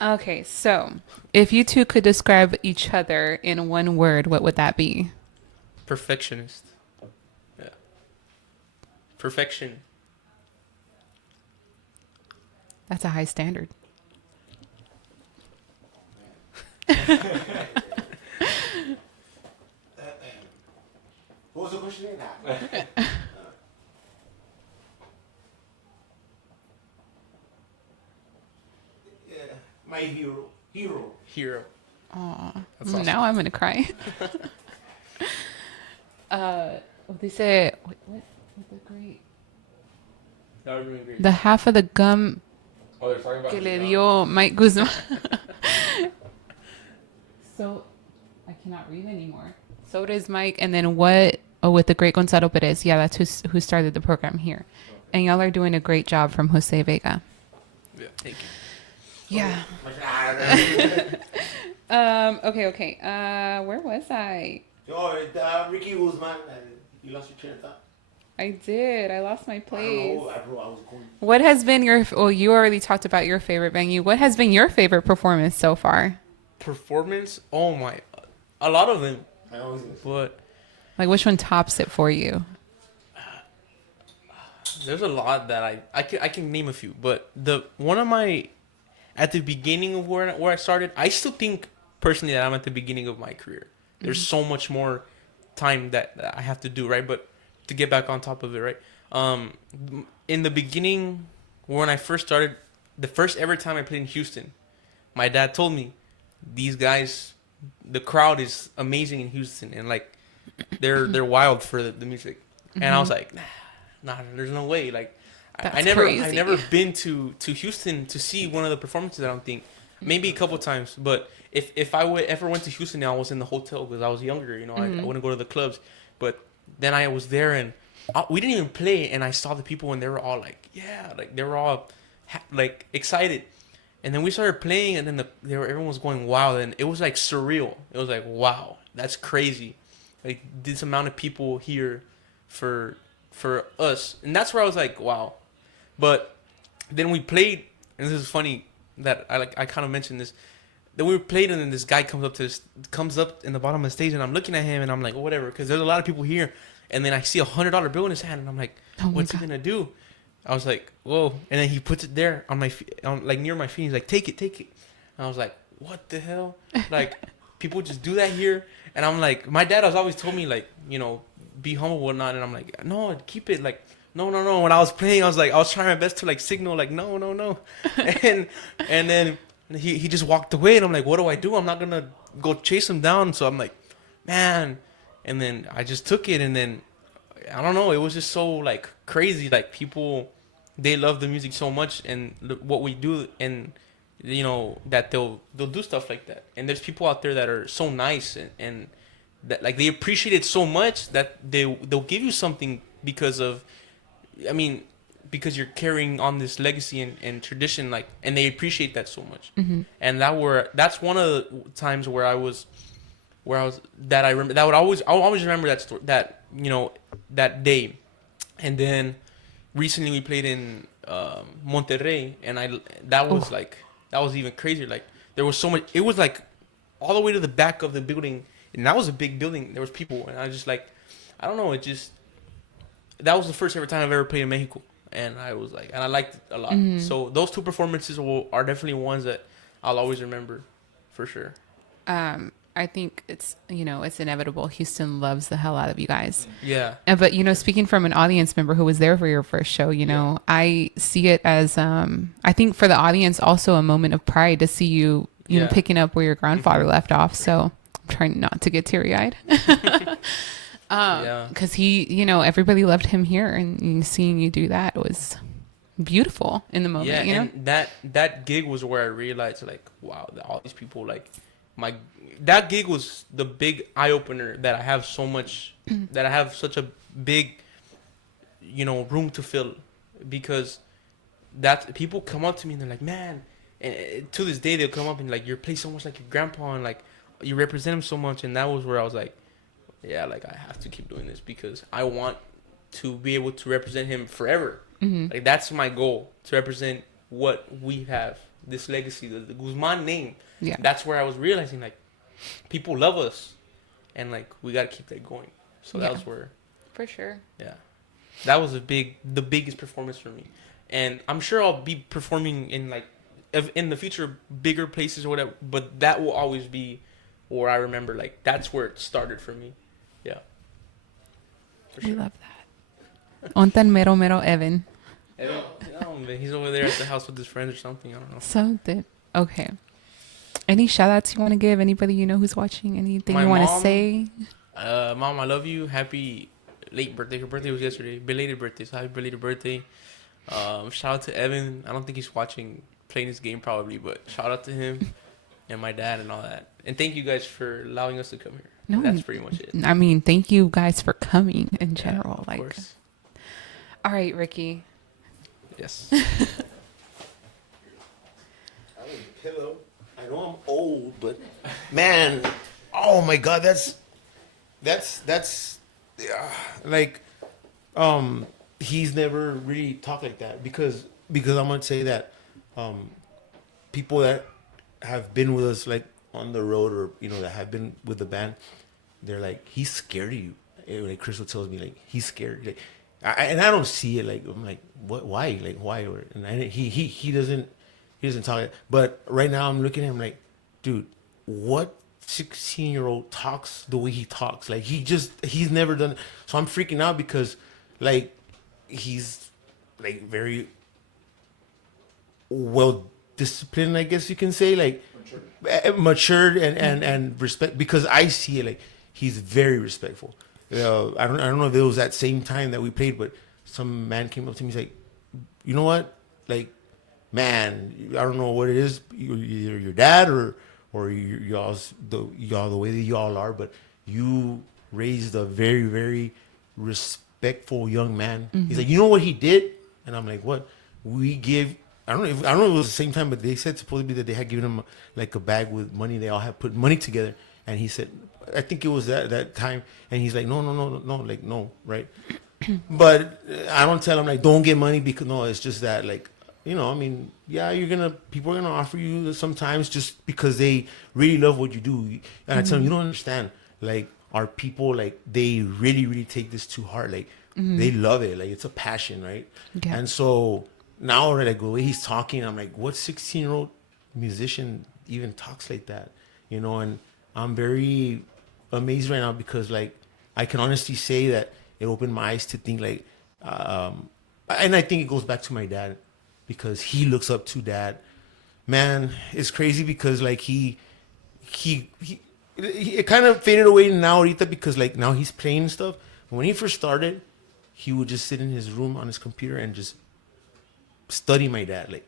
Okay. So if you two could describe each other in one word, what would that be? Perfectionist. Yeah. Perfection. That's a high standard. What was the question again? Yeah, my hero. Hero. Aw. That's awesome. Now I'm going to cry. They say, what the great? That would be great. The half of the gum Oh, they're talking about que le dio Mike Guzman. So, I cannot read anymore. So does Mike. And then what? Oh, with the great Gonzalo Perez. Yeah, that's who started the program here. And y'all are doing a great job from Jose Vega. Yeah. Thank you. Yeah. Okay. Where was I? Oh, Ricky Guzman. You lost your train of thought. I did. I lost my place. I was going. What has been your? Well, you already talked about your favorite venue. What has been your favorite performance so far? Performance? Oh my, a lot of them. I always. But Like, which one tops it for you? there's a lot that I can name a few. But one of my at the beginning of where I started, I still think personally that I'm at the beginning of my career. There's so much more time that I have to do, right? But to get back on top of it, right? In the beginning, when I first started, the first ever time I played in Houston, my dad told me, these guys, the crowd is amazing in Houston, and like they're wild for the music. And I was like, nah, there's no way. Like That's I've crazy. never been to Houston to see one of the performances. I don't think, maybe a couple times, but if I ever went to Houston now, I was in the hotel because I was younger. You know, I wouldn't go to the clubs. But then I was there and we didn't even play, and I saw the people and they were all like, yeah, like they were all like excited. And then we started playing, and then everyone was going wow, and it was like surreal. It was like, wow, that's crazy. Like this amount of people here for us, and that's where I was like, wow. But then we played, and this is funny that I kind of mentioned this. Then we played, and then this guy comes up in the bottom of the stage, and I'm looking at him, and I'm like, oh, whatever, because there's a lot of people here. And then I see $100 bill in his hand, and I'm like, Oh my what's he God. gonna do? I was like, whoa. And then he puts it there on my feet, like near my feet. He's like, take it, take it. And I was like, what the hell? Like, people just do that here. And I'm like, my dad has always told me, like, be humble, whatnot. And I'm like, no, keep it. Like, no, no, no. When I was playing, I was trying my best to like signal, like, no, no, no. And then he just walked away, and I'm like, what do I do? I'm not gonna go chase him down. So I'm like, man. And then I just took it, and then I don't know. It was just so like crazy. Like people, they love the music so much, and what we do, and that they'll do stuff like that. And there's people out there that are so nice, and that like they appreciate it so much that they'll give you something because of, I mean, because you're carrying on this legacy and tradition, like, and they appreciate that so much. And that's one of the times where I was that I remember that I'll always remember that story, that that day. And then recently we played in Monterrey, and that was like, that was even crazier. Like there was so much, it was like all the way to the back of the building, and that was a big building. There was people, and I just like, I don't know, it just, that was the first ever time I've ever played in Mexico, and I was like, and I liked it a lot. So those two performances are definitely ones that I'll always remember, for sure. I think it's inevitable. Houston loves the hell out of you guys. Yeah. But speaking from an audience member who was there for your first show, I see it as I think for the audience also a moment of pride to see you Yeah. picking up where your grandfather left off. So I'm trying not to get teary eyed. Yeah. Because everybody loved him here, and seeing you do that was beautiful in the moment. Yeah, and that gig was where I realized, like, wow, all these people, like, that gig was the big eye opener that I have so much, that I have such a big, room to fill, because that people come up to me and they're like, man, and to this day they'll come up and like, you play so much like your grandpa, and like you represent him so much. And that was where I was like, yeah, like I have to keep doing this because I want to be able to represent him forever. Like that's my goal, to represent what we have, this legacy, the Guzman name. Yeah. That's where I was realizing, like, people love us, and like we gotta keep that going. So that Yeah. was where, For sure. yeah, that was the biggest performance for me. And I'm sure I'll be performing in like, in the future, bigger places or whatever. But that will always be where I remember, like, that's where it started for me. Yeah. For We sure. love that. Ontan mero mero Evan. No, man, he's over there at the house with his friends or something. I don't know. Something. Okay. Any shout outs you want to give? Anybody who's watching? Anything My you want to mom. say? Mom, I love you. Happy late birthday. Her birthday was yesterday. Belated birthday. So happy belated birthday. Shout out to Evan. I don't think he's playing this game probably, but shout out to him and my dad and all that. And thank you guys for allowing us to come here. No, That's pretty much it. I mean, thank you guys for coming in general. Of course. All right, Ricky. Yes. I need a pillow. I know I'm old, but man, oh my god, that's like, he's never really talked like that because I'm gonna say that, people that have been with us like on the road, or that have been with the band, they're like, he's scared of you. Like Crystal tells me, like, he's scared. Like, and I don't see it. Like, I'm like, what? Why? Like, why? And he doesn't talk. But right now I'm looking at him like, dude, what 16-year-old talks the way he talks? Like, he's never done. So I'm freaking out because, like, he's like very well disciplined, I guess you can say, like matured and respect, because I see it, like, he's very respectful. I don't know if it was that same time that we played, but some man came up to me, he's like, you know what, like, man, I don't know what it is, either your dad or y'all the way that y'all are, but you raised a very, very respectful young man. He's like, you know what he did? And I'm like, what? We give. I don't know if it was the same time, but they said supposedly that they had given him like a bag with money. They all had put money together, and he said, I think it was that time, and he's like, no, like no, right? But I don't tell him like don't get money because no, it's just that like I mean, yeah, people are gonna offer you sometimes just because they really love what you do, and I tell them you don't understand. Like our people, like they really take this too hard. Like they love it. Like it's a passion, right? Yeah. And so now, like the way he's talking, I'm like, what 16-year-old musician even talks like that? And I'm very amazed right now because like I can honestly say that it opened my eyes to think like, and I think it goes back to my dad because he looks up to dad. Man, it's crazy because like he it kind of faded away now ahorita because like now he's playing and stuff. But when he first started, he would just sit in his room on his computer and just study my dad, like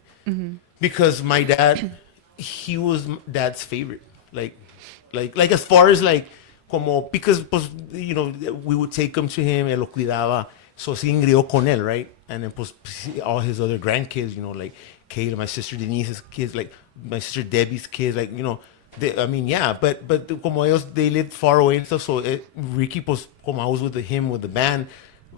because my dad, he was dad's favorite, like as far as like como because pues, we would take him to him and lo cuidaba, so se engrió con él, right? And then pues all his other grandkids, like Kayla, my sister Denise's kids, like my sister Debbie's kids, like I mean, yeah, but como ellos, they lived far away and stuff, so Ricky, pues como I was with him with the band,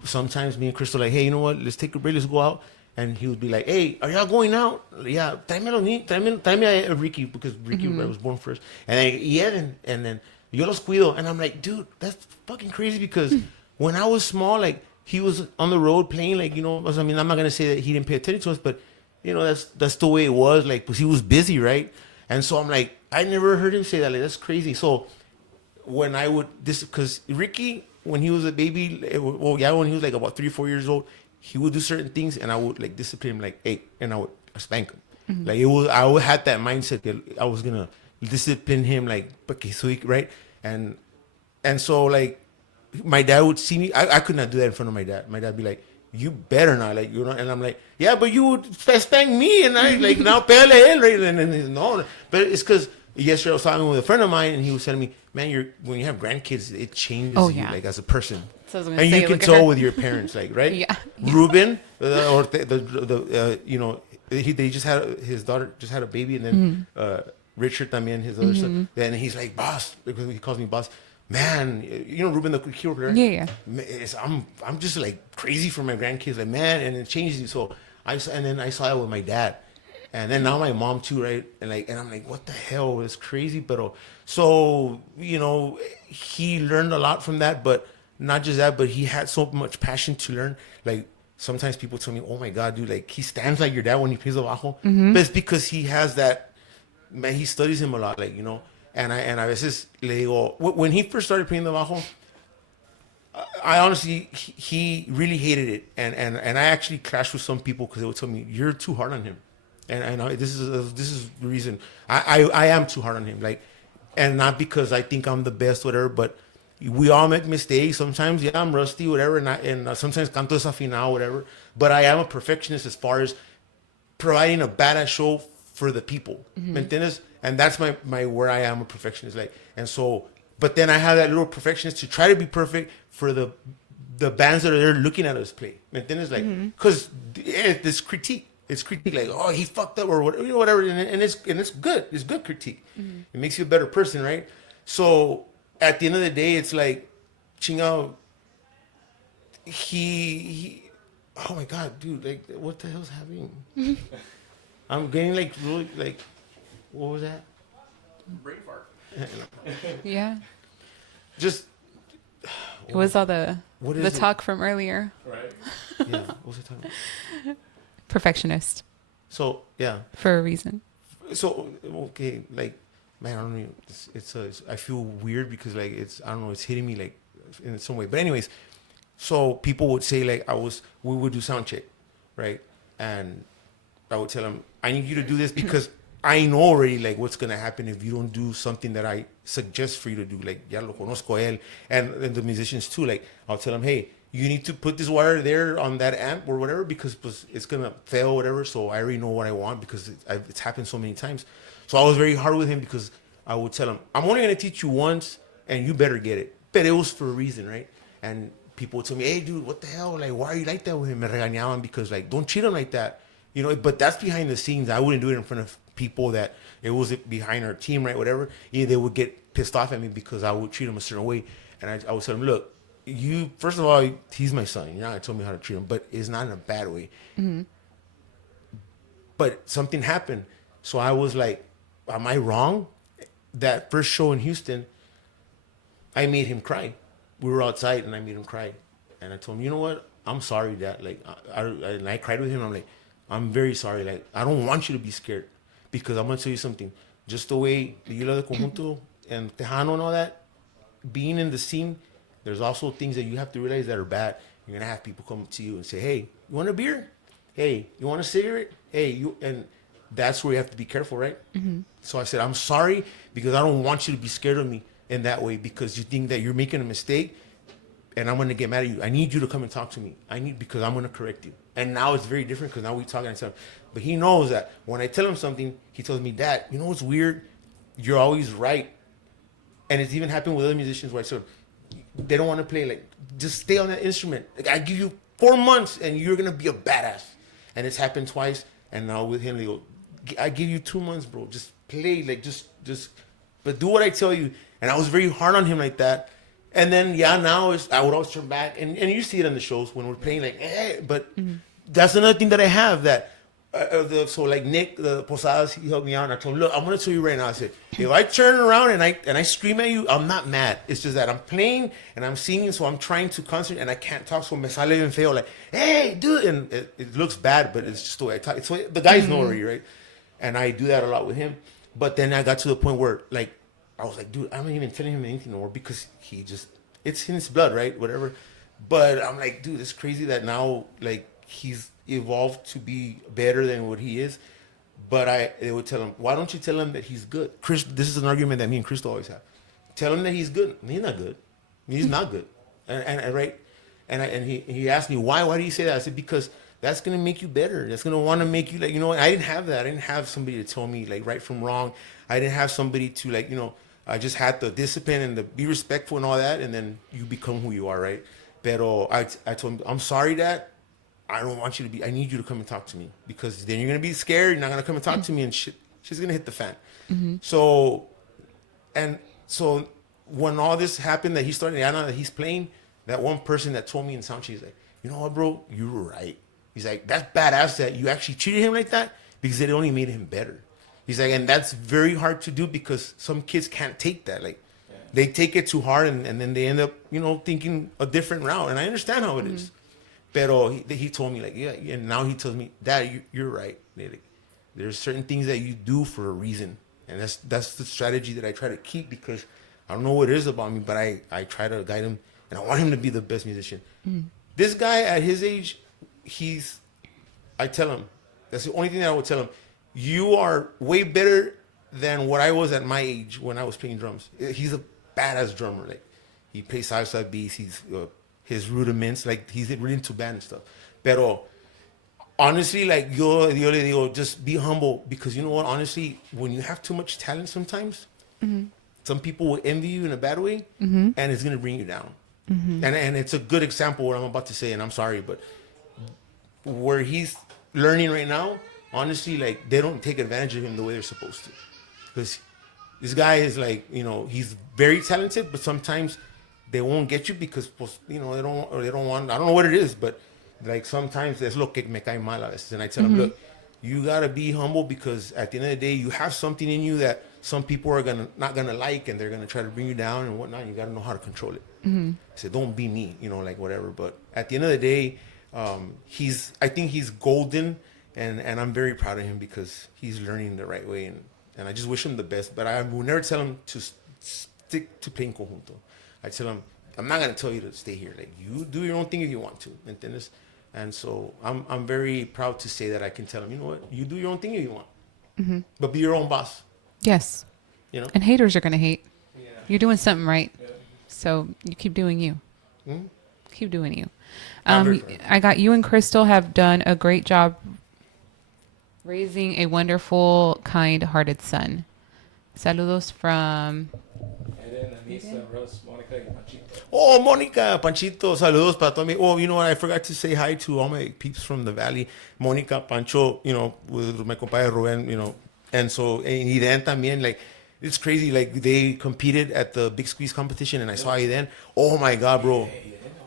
sometimes me and Crystal like, hey, you know what, let's take a break, let's go out. And he would be like, hey, are y'all going out? Yeah, tráeme a Ricky, because Ricky was born first. And then yo los cuido. And I'm like, dude, that's fucking crazy because when I was small, like, he was on the road playing, like, I mean, I'm not going to say that he didn't pay attention to us, but, that's the way it was. Like, because he was busy, right? And so I'm like, I never heard him say that. Like, that's crazy. So when I would, because Ricky, when he was a baby, when he was like about 3 or 4 years old, he would do certain things, and I would like discipline him, like, hey, and I would spank him. Like I would had that mindset that I was gonna discipline him, like, okay, so right, and so like my dad would see me. I could not do that in front of my dad. My dad would be like, you better not, like, and I'm like, yeah, but you would spank me, and I like now pele él, right? And he's, no, but it's because yesterday I was talking with a friend of mine, and he was telling me, man, when you have grandkids, it changes you, like, as a person. So and you can tell with your parents, like, right? Yeah. Ruben, or they just had his daughter just had a baby, and then Richard también, his other son. Then he's like, boss, because he calls me boss. Man, Ruben, the keyboard player. Yeah. I'm just like crazy for my grandkids, like, man, and it changes you. So then I saw it with my dad, and then now my mom too, right? And I'm like, what the hell? It's crazy, but so he learned a lot from that, but. Not just that, but he had so much passion to learn. Like, sometimes people tell me, oh my God, dude, like, he stands like your dad when he plays the bajo. But it's because he has that, man, he studies him a lot, like, And I veces le digo, when he first started playing the bajo, I honestly, he really hated it. And I actually clashed with some people because they would tell me, you're too hard on him. And this is the reason. I am too hard on him. Like, and not because I think I'm the best, whatever, but we all make mistakes. Sometimes, yeah, I'm rusty, whatever, and sometimes canto desafinado, whatever. But I am a perfectionist as far as providing a badass show for the people. ¿Me entiendes? And that's my where I am a perfectionist. Like, and so, but then I have that little perfectionist to try to be perfect for the bands that are there looking at us play. ¿Me entiendes? Like, because this critique. It's critique, like, oh, he fucked up or whatever, and it's good. It's good critique. It makes you a better person, right? So at the end of the day, it's like, chingao, he oh my God, dude, like, what the hell's happening? I'm getting like really, like, what was that? Brain fart. Yeah. Just It was all the it? talk from earlier. Right. Yeah, what was I talking about? Perfectionist So yeah, for a reason. so okay, like, man, I don't know. I feel weird because like I don't know. It's hitting me like in some way. But anyways, so people would say like we would do sound check, right? And I would tell them, I need you to do this because I know already like what's gonna happen if you don't do something that I suggest for you to do. Like, ya lo conozco él, and the musicians too. Like, I'll tell them, hey, you need to put this wire there on that amp or whatever because it's gonna fail or whatever. So I already know what I want because it's happened so many times. So I was very hard with him because I would tell him, I'm only gonna teach you once, and you better get it. But it was for a reason, right? And people would tell me, hey, dude, what the hell? Like, why are you like that with him? Me regañaban because, like, don't treat him like that. You know, but that's behind the scenes. I wouldn't do it in front of people that it was behind our team, right? Whatever. Yeah, they would get pissed off at me because I would treat him a certain way. And I would tell them, look, you, first of all, he's my son. You're not going to tell me how to treat him, but it's not in a bad way. But something happened. So I was like, am I wrong? That first show in Houston, I made him cry. We were outside and I made him cry. And I told him, you know what? I'm sorry, Dad. Like, and I cried with him. I'm like, I'm very sorry. Like, I don't want you to be scared because I'm going to tell you something. Just the way you love the Conjunto and Tejano and all that, being in the scene, there's also things that you have to realize that are bad. You're going to have people come to you and say, hey, you want a beer? Hey, you want a cigarette? Hey, you, and that's where you have to be careful, right? So I said, I'm sorry because I don't want you to be scared of me in that way because you think that you're making a mistake and I'm going to get mad at you. I need you to come and talk to me. Because I'm going to correct you. And now it's very different because now we talk and I tell him. But he knows that when I tell him something, he tells me, Dad, you know what's weird? You're always right. And it's even happened with other musicians where I said, they don't want to play. Like, just stay on that instrument. Like, I give you 4 months and you're going to be a badass. And it's happened twice. And now with him, they go, I give you 2 months, bro. Just play. Like, just, but do what I tell you. And I was very hard on him like that. And then, now I would always turn back. And you see it in the shows when we're playing, like, but that's another thing that I have that, so like Nick, the Posadas, he helped me out. And I told him, look, I'm going to tell you right now. I said, if I turn around and I scream at you, I'm not mad. It's just that I'm playing and I'm singing, so I'm trying to concentrate and I can't talk. So me sale bien feo, like, hey, dude. And it looks bad, but it's just the way I talk. It's the the guys know already, right? And I do that a lot with him. But then I got to the point where, like, I was like, dude, I'm not even telling him anything anymore because it's in his blood, right? Whatever. But I'm like, dude, it's crazy that now, like, he's evolved to be better than what he is. But they would tell him, why don't you tell him that he's good? Chris, this is an argument that me and Chris always have. Tell him that he's good. He's not good. He's not good. And right? And he asked me, why? Why do you say that? I said, because that's going to make you better. That's going to want to make you, like, you know, I didn't have that. I didn't have somebody to tell me, like, right from wrong. I didn't have somebody to, like, you know, I just had the discipline and the be respectful and all that. And then you become who you are, right? Pero I told him, I'm sorry, Dad. I don't want you to be, I need you to come and talk to me because then you're going to be scared. You're not going to come and talk to me and shit's going to hit the fan. So when all this happened that he started, that he's playing, that one person that told me in sound, he's like, you know what, bro? You were right. He's like, that's badass that you actually treated him like that because it only made him better. He's like, and that's very hard to do because some kids can't take that. Like, they take it too hard and then they end up, you know, thinking a different route. And I understand how it is. Pero he told me, like, yeah, and now he tells me, Dad, you're right. Like, there's certain things that you do for a reason. And that's the strategy that I try to keep because I don't know what it is about me, but I try to guide him and I want him to be the best musician. This guy at his age, I tell him, that's the only thing that I would tell him. You are way better than what I was at my age when I was playing drums. He's a badass drummer. Like, he plays salsa beats. He's his rudiments. Like, he's really into band and stuff. Pero honestly, like, yo le digo, just be humble because you know what? Honestly, when you have too much talent, sometimes some people will envy you in a bad way, and it's gonna bring you down. And it's a good example what I'm about to say, and I'm sorry, but where he's learning right now, honestly, like, they don't take advantage of him the way they're supposed to. Because this guy is like, you know, he's very talented, but sometimes they won't get you because, you know, they don't want, I don't know what it is, but like sometimes es lo que me cae mal a veces. And I tell him, look, you got to be humble because at the end of the day, you have something in you that some people are not going to like and they're going to try to bring you down and whatnot. You got to know how to control it. I said, don't be me, you know, like whatever. But at the end of the day, I think he's golden. And I'm very proud of him because he's learning the right way. And I just wish him the best. But I will never tell him to stick to playing conjunto. I tell him, I'm not going to tell you to stay here. Like, you do your own thing if you want to. ¿Entiendes? And so I'm very proud to say that I can tell him, you know what? You do your own thing if you want. But be your own boss. Yes. You know? And haters are going to hate. Yeah. You're doing something right. Yeah. So you keep doing you. Keep doing you. I got you and Crystal have done a great job raising a wonderful, kind-hearted son. Saludos from Oh, Monica, Panchito, saludos para todo mi. Oh, you know what? I forgot to say hi to all my peeps from the valley. Monica, Pancho, you know, with my compadre Ruben, you know, and so Iden también, like, it's crazy. Like they competed at the Big Squeeze competition, and I saw Iden. Oh my God, bro.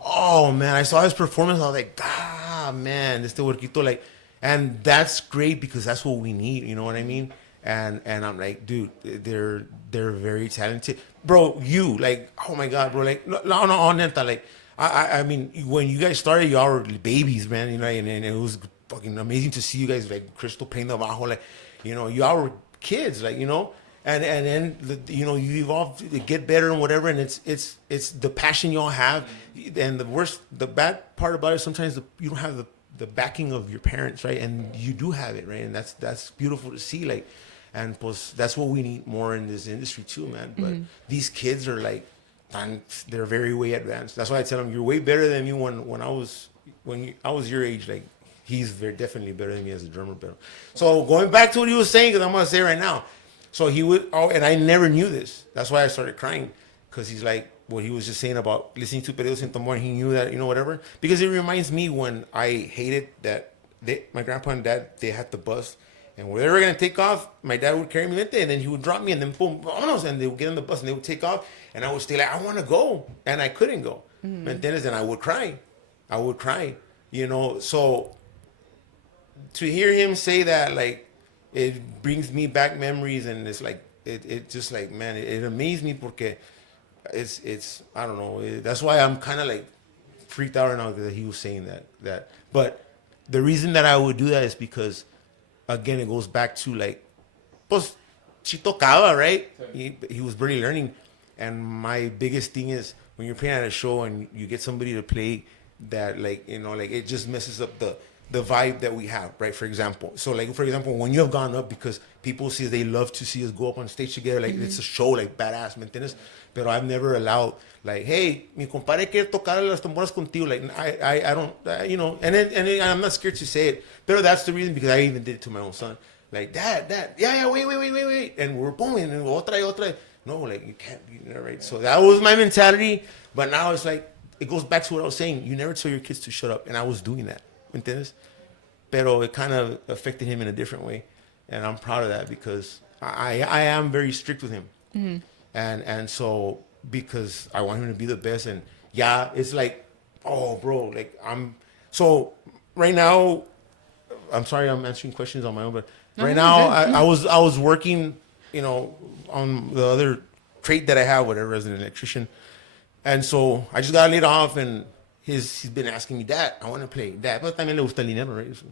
Oh man, I saw his performance. I was like, ah, man, este huerquito, like, and that's great because that's what we need. You know what I mean? And I'm like, dude, they're very talented, bro. You like, oh my God, bro, like, no, neta, like, I mean, when you guys started, y'all were babies, man, you know, and it was fucking amazing to see you guys like Crystal playing the bajo, like, you know, y'all were kids, like, you know, and then you know you evolve, to get better and whatever, and it's the passion y'all have, and the bad part about it sometimes you don't have the backing of your parents, right, and you do have it, right, and that's beautiful to see, like. And pues, that's what we need more in this industry too, man. But these kids are like, they're very way advanced. That's why I tell them, you're way better than me when I was your age. Like, he's very definitely better than me as a drummer. But so going back to what he was saying, because I'm gonna say right now. So he would, and I never knew this. That's why I started crying, because he's like what he was just saying about listening to Periodos Sin Temor. He knew that, you know, whatever. Because it reminds me when I hated that my grandpa and dad, they had the bus. And when they were gonna take off, my dad would carry me and then he would drop me, and then boom, vámonos, and they would get on the bus and they would take off, and I would stay like, I want to go, and I couldn't go. ¿Me entiendes? And I would cry, you know. So to hear him say that, like, it brings me back memories, and it's like it just like, man, it amazed me porque it's I don't know. That's why I'm kind of like freaked out right now that he was saying that. But the reason that I would do that is because, again, it goes back to like, pues, she tocaba, right? He was barely learning. And my biggest thing is when you're playing at a show and you get somebody to play that, like, you know, like, it just messes up the vibe that we have, right? For example. So, like, for example, when you have gone up, because people see, they love to see us go up on stage together, like, it's a show, like, badass, ¿me entiendes? Pero I've never allowed, like, hey, mi compadre quiere tocar las tamboras contigo. Like, I don't, you know, and I'm not scared to say it. But that's the reason, because I even did it to my own son. Like, dad, yeah, wait. And we're booming, and otra. No, like, you can't, you know, right? So that was my mentality. But now it's like, it goes back to what I was saying. You never tell your kids to shut up. And I was doing that. ¿Me entiendes? Pero it kind of affected him in a different way. And I'm proud of that, because I am very strict with him. Mm-hmm. And so, because I want him to be the best. And yeah, it's like, oh, bro, like, so right now, I'm sorry I'm answering questions on my own, but right now I was working, you know, on the other trade that I have, whatever, as an electrician. And so I just got laid off, and he's been asking me, Dad, I want to play. Dad, but también le gusta el dinero, right? So,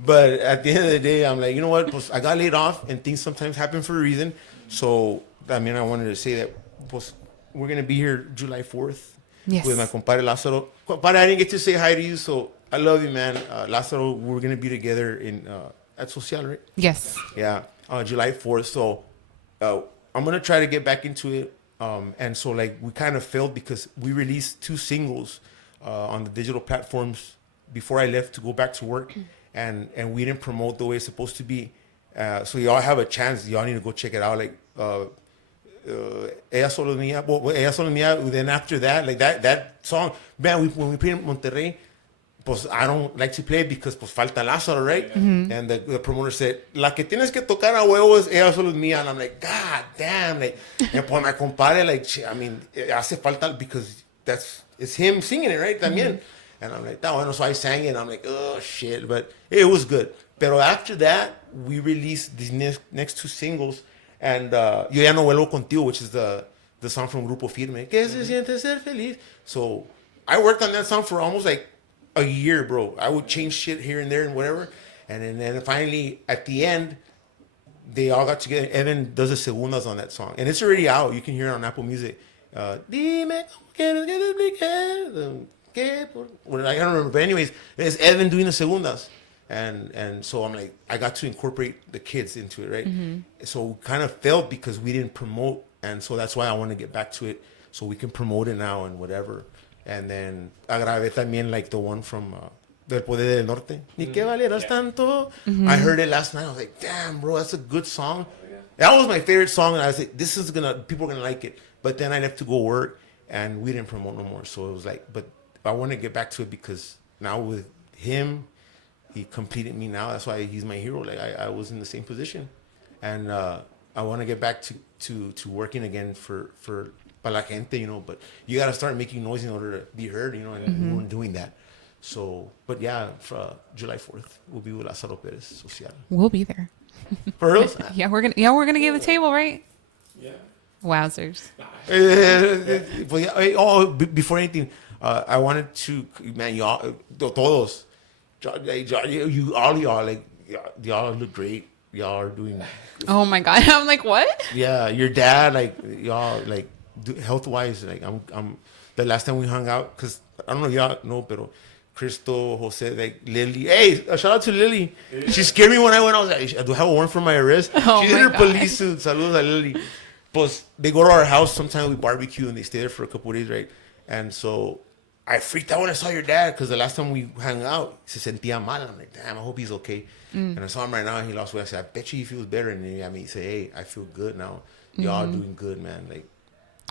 but at the end of the day, I'm like, you know what? Pues, I got laid off, and things sometimes happen for a reason. So, I mean, I wanted to say that, pues, we're going to be here July 4th with my compadre Lázaro. Compadre, I didn't get to say hi to you, so I love you, man. Lázaro, we're going to be together at Social, right? Yes. Yeah, July 4th. So I'm going to try to get back into it. And so, like, we kind of failed because we released 2 singles on the digital platforms before I left to go back to work. And we didn't promote the way it's supposed to be. So y'all have a chance. Y'all need to go check it out. Like, Ella Solo Mía. Well, Ella Solo Mía. Then after that, like, that song, man, when we played in Monterrey, pues I don't like to play it because pues falta Lázaro, right? And the promoter said, la que tienes que tocar a huevo es Ella Solo Mía. And I'm like, God damn. Like, and pues my compadre, like, I mean, hace falta because it's him singing it, right? También. And I'm like, that one. So I sang it, and I'm like, oh, shit. But it was good. Pero after that, we released these next 2 singles. And Yo Ya No Vuelvo Contigo, which is the song from Grupo Firme. Que se siente ser feliz. So I worked on that song for almost like a year, bro. I would change shit here and there and whatever. And then finally, at the end, they all got together. Evan does the segundas on that song. And it's already out. You can hear it on Apple Music. Dime cómo quieres que te explique. I don't remember. But anyways, it's Evan doing the segundas. And so I'm like, I got to incorporate the kids into it, right? So we kind of failed because we didn't promote. And so that's why I want to get back to it so we can promote it now and whatever. And then grabé también, like, the one from Del Poder del Norte. Ni que valieras tanto. I heard it last night. I was like, damn, bro, that's a good song. that was my favorite song. And I was like, people are gonna like it. But then I'd have to go work, and we didn't promote no more. So it was like, but I want to get back to it because now with him, he completed me now. That's why he's my hero. Like I was in the same position, and I want to get back to working again for para la gente, you know. But you got to start making noise in order to be heard, you know. And we weren't doing that. So, but yeah, for July 4th, we'll be with Lázaro Pérez Social. We'll be there. For real? Yeah, we're gonna give the table, right? Yeah. Wowzers. But yeah, before anything, I wanted to, man, y'all, todos, you all y'all, like, y'all look great. Y'all are doing, Oh my God. I'm like, what? yeah, your dad, like, y'all, like, health wise, like, I'm, the last time we hung out, because I don't know if y'all know, pero Crystal, Jose, like, Lily. Hey, a shout out to Lily. She scared me when I went. I was like, do I have a warrant for my arrest? Oh She's in my her God. police suit. Saludos a Lily. Pues, they go to our house. Sometimes we barbecue and they stay there for a couple of days, right? And so I freaked out when I saw your dad because the last time we hung out, se sentía mal. I'm like, damn, I hope he's okay. And I saw him right now and he lost weight. I said, I bet you he feels better. And then he said, hey, I feel good now. Y'all doing good, man. Like,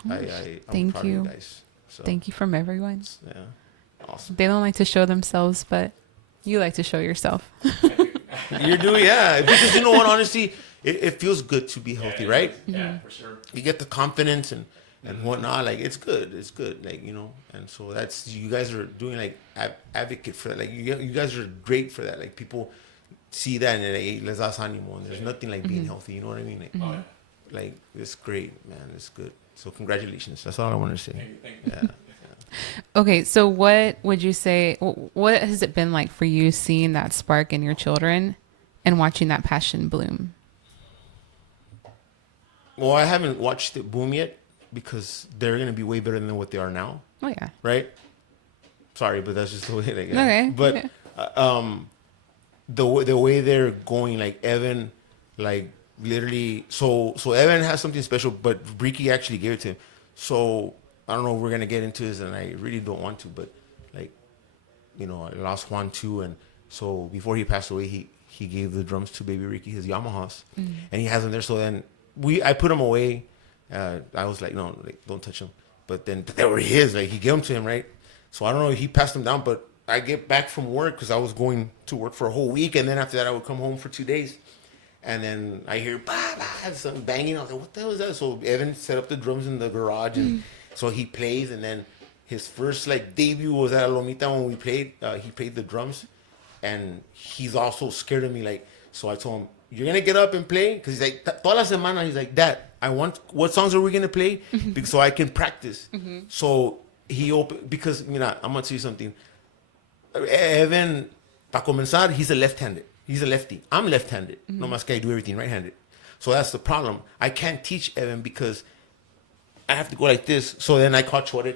I'm Thank proud you. of you guys. So, Thank you from everyone. yeah. Awesome. They don't like to show themselves, but you like to show yourself. You're doing, yeah. Because you know what, honestly, it feels good to be healthy, right? Yeah, for sure. You get the confidence and whatnot. Like, it's good. It's good. Like, you know, and so that's, you guys are doing, like, advocate for that. Like, you guys are great for that. Like, people see that and they les das ánimo. And there's nothing like being healthy. You know what I mean? Like, like, it's great, man. It's good. So, congratulations. That's all I want to say. Thank you. Yeah. Okay, so what would you say? What has it been like for you seeing that spark in your children and watching that passion bloom? Well, I haven't watched it boom yet because they're going to be way better than what they are now. Oh yeah. Right? Sorry, but that's just the way they get. Okay. But Okay. the way they're going, like Evan, like literally. So Evan has something special, but Ricky actually gave it to him. So I don't know if we're gonna get into this, and I really don't want to, but like, you know, I lost Juan too, and so before he passed away, he gave the drums to baby Ricky, his Yamahas, and he has them there. So then I put them away. I was like, no, like, don't touch them. But then they were his. Like, he gave them to him, right? So I don't know if he passed them down, but I get back from work because I was going to work for a whole week, and then after that I would come home for 2 days, and then I hear bah, bah, some banging. I was like, what the hell is that? So Evan set up the drums in the garage, and so he plays, and then his first like debut was at Lomita when we played. He played the drums, and he's also scared of me. Like, so I told him, you're gonna get up and play, because he's like, toda la semana, he's like, Dad, what songs are we gonna play? Because so I can practice. So he opened, because, you know, I'm gonna tell you something. Evan, para comenzar, he's a left-handed. He's a lefty. I'm left-handed. No más que I do everything right-handed. So that's the problem. I can't teach Evan because I have to go like this. So then I call Chore,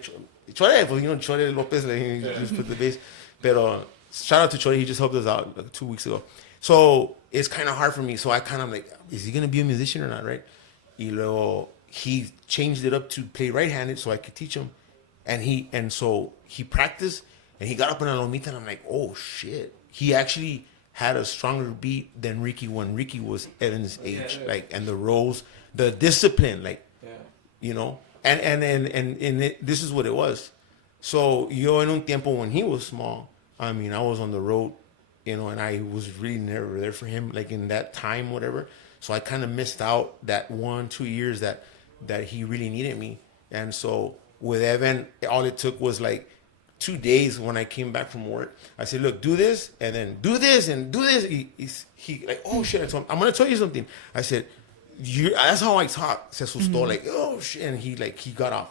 well, you know, Chore Lopez, like, he just put the bass. But shout out to Chore, he just helped us out like 2 weeks ago. So it's kind of hard for me. So I kind of like, is he gonna be a musician or not, right? Y luego he changed it up to play right-handed so I could teach him, and so he practiced and he got up in a lomita, and I'm like, oh shit, he actually had a stronger beat than Ricky when Ricky was Evan's age, like, and the roles, the discipline, like, you know, and this is what it was. So yo en un tiempo when he was small, I mean, I was on the road, you know, and I was really never there for him, like in that time, whatever. So I kind of missed out that 1-2 years that he really needed me. And so with Evan, all it took was like 2 days when I came back from work. I said, look, do this, and then do this, and do this. He like, oh shit. I told him, I'm going to tell you something. I said, that's how I talk. Se asustó, like, oh shit. And he got off.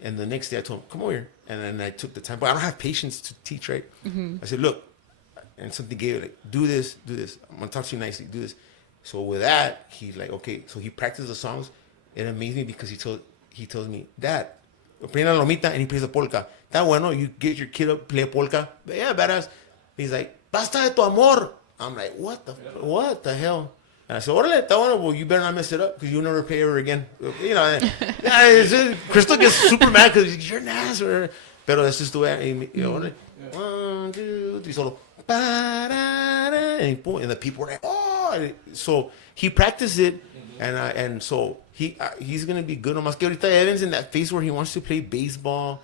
And the next day I told him, come over here. And then I took the time. But I don't have patience to teach, right? I said, look, and something gave it, like, do this. I'm going to talk to you nicely. Do this. So with that, he's like, okay. So he practiced the songs. It amazed me because he tells me, Dad, play la lomita, and he plays the polka. That bueno, you get your kid up, play a polka. But yeah, badass. He's like, basta de tu amor. I'm like, what the hell? And I said, órale, está bueno, well, you better not mess it up because you'll never play ever again. You know, Crystal gets super mad because you're an ass. Pero that's just the way you know, 1, 2, 3, solo. And the people were like, oh. oh. So he practiced it, and so he's gonna be good. Nomás que ahorita Evan's in that phase where he wants to play baseball,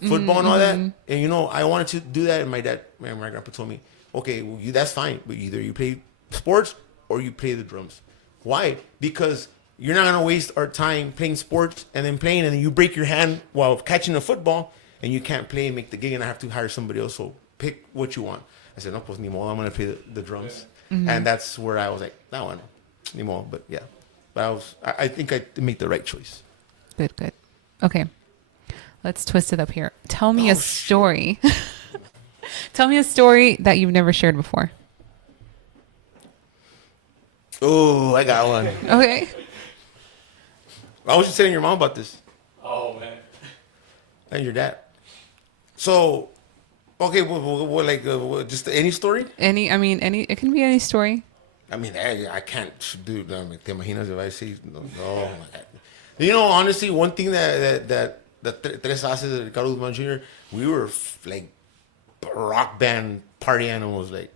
football, and all that. And I wanted to do that, and my grandpa told me, okay, well, that's fine, but either you play sports or you play the drums. Why? Because you're not gonna waste our time playing sports and then you break your hand while catching a football, and you can't play and make the gig, and I have to hire somebody else. So pick what you want. I said, no, pues ni modo, I'm gonna play the drums, and that's where I was like, that one, ni modo. But yeah, but I think I made the right choice. Good. Okay, let's twist it up here. Tell me a story. Tell me a story that you've never shared before. Oh, I got one. Okay. I was just telling your mom about this. Oh man. And your dad. So, okay, what like just any story? Any. It can be any story. I mean, I can't do. Te imaginas if I say no? Oh my God. Honestly, one thing that Tres Haces de Ricardo Guzman Jr. We were like rock band party animals. Like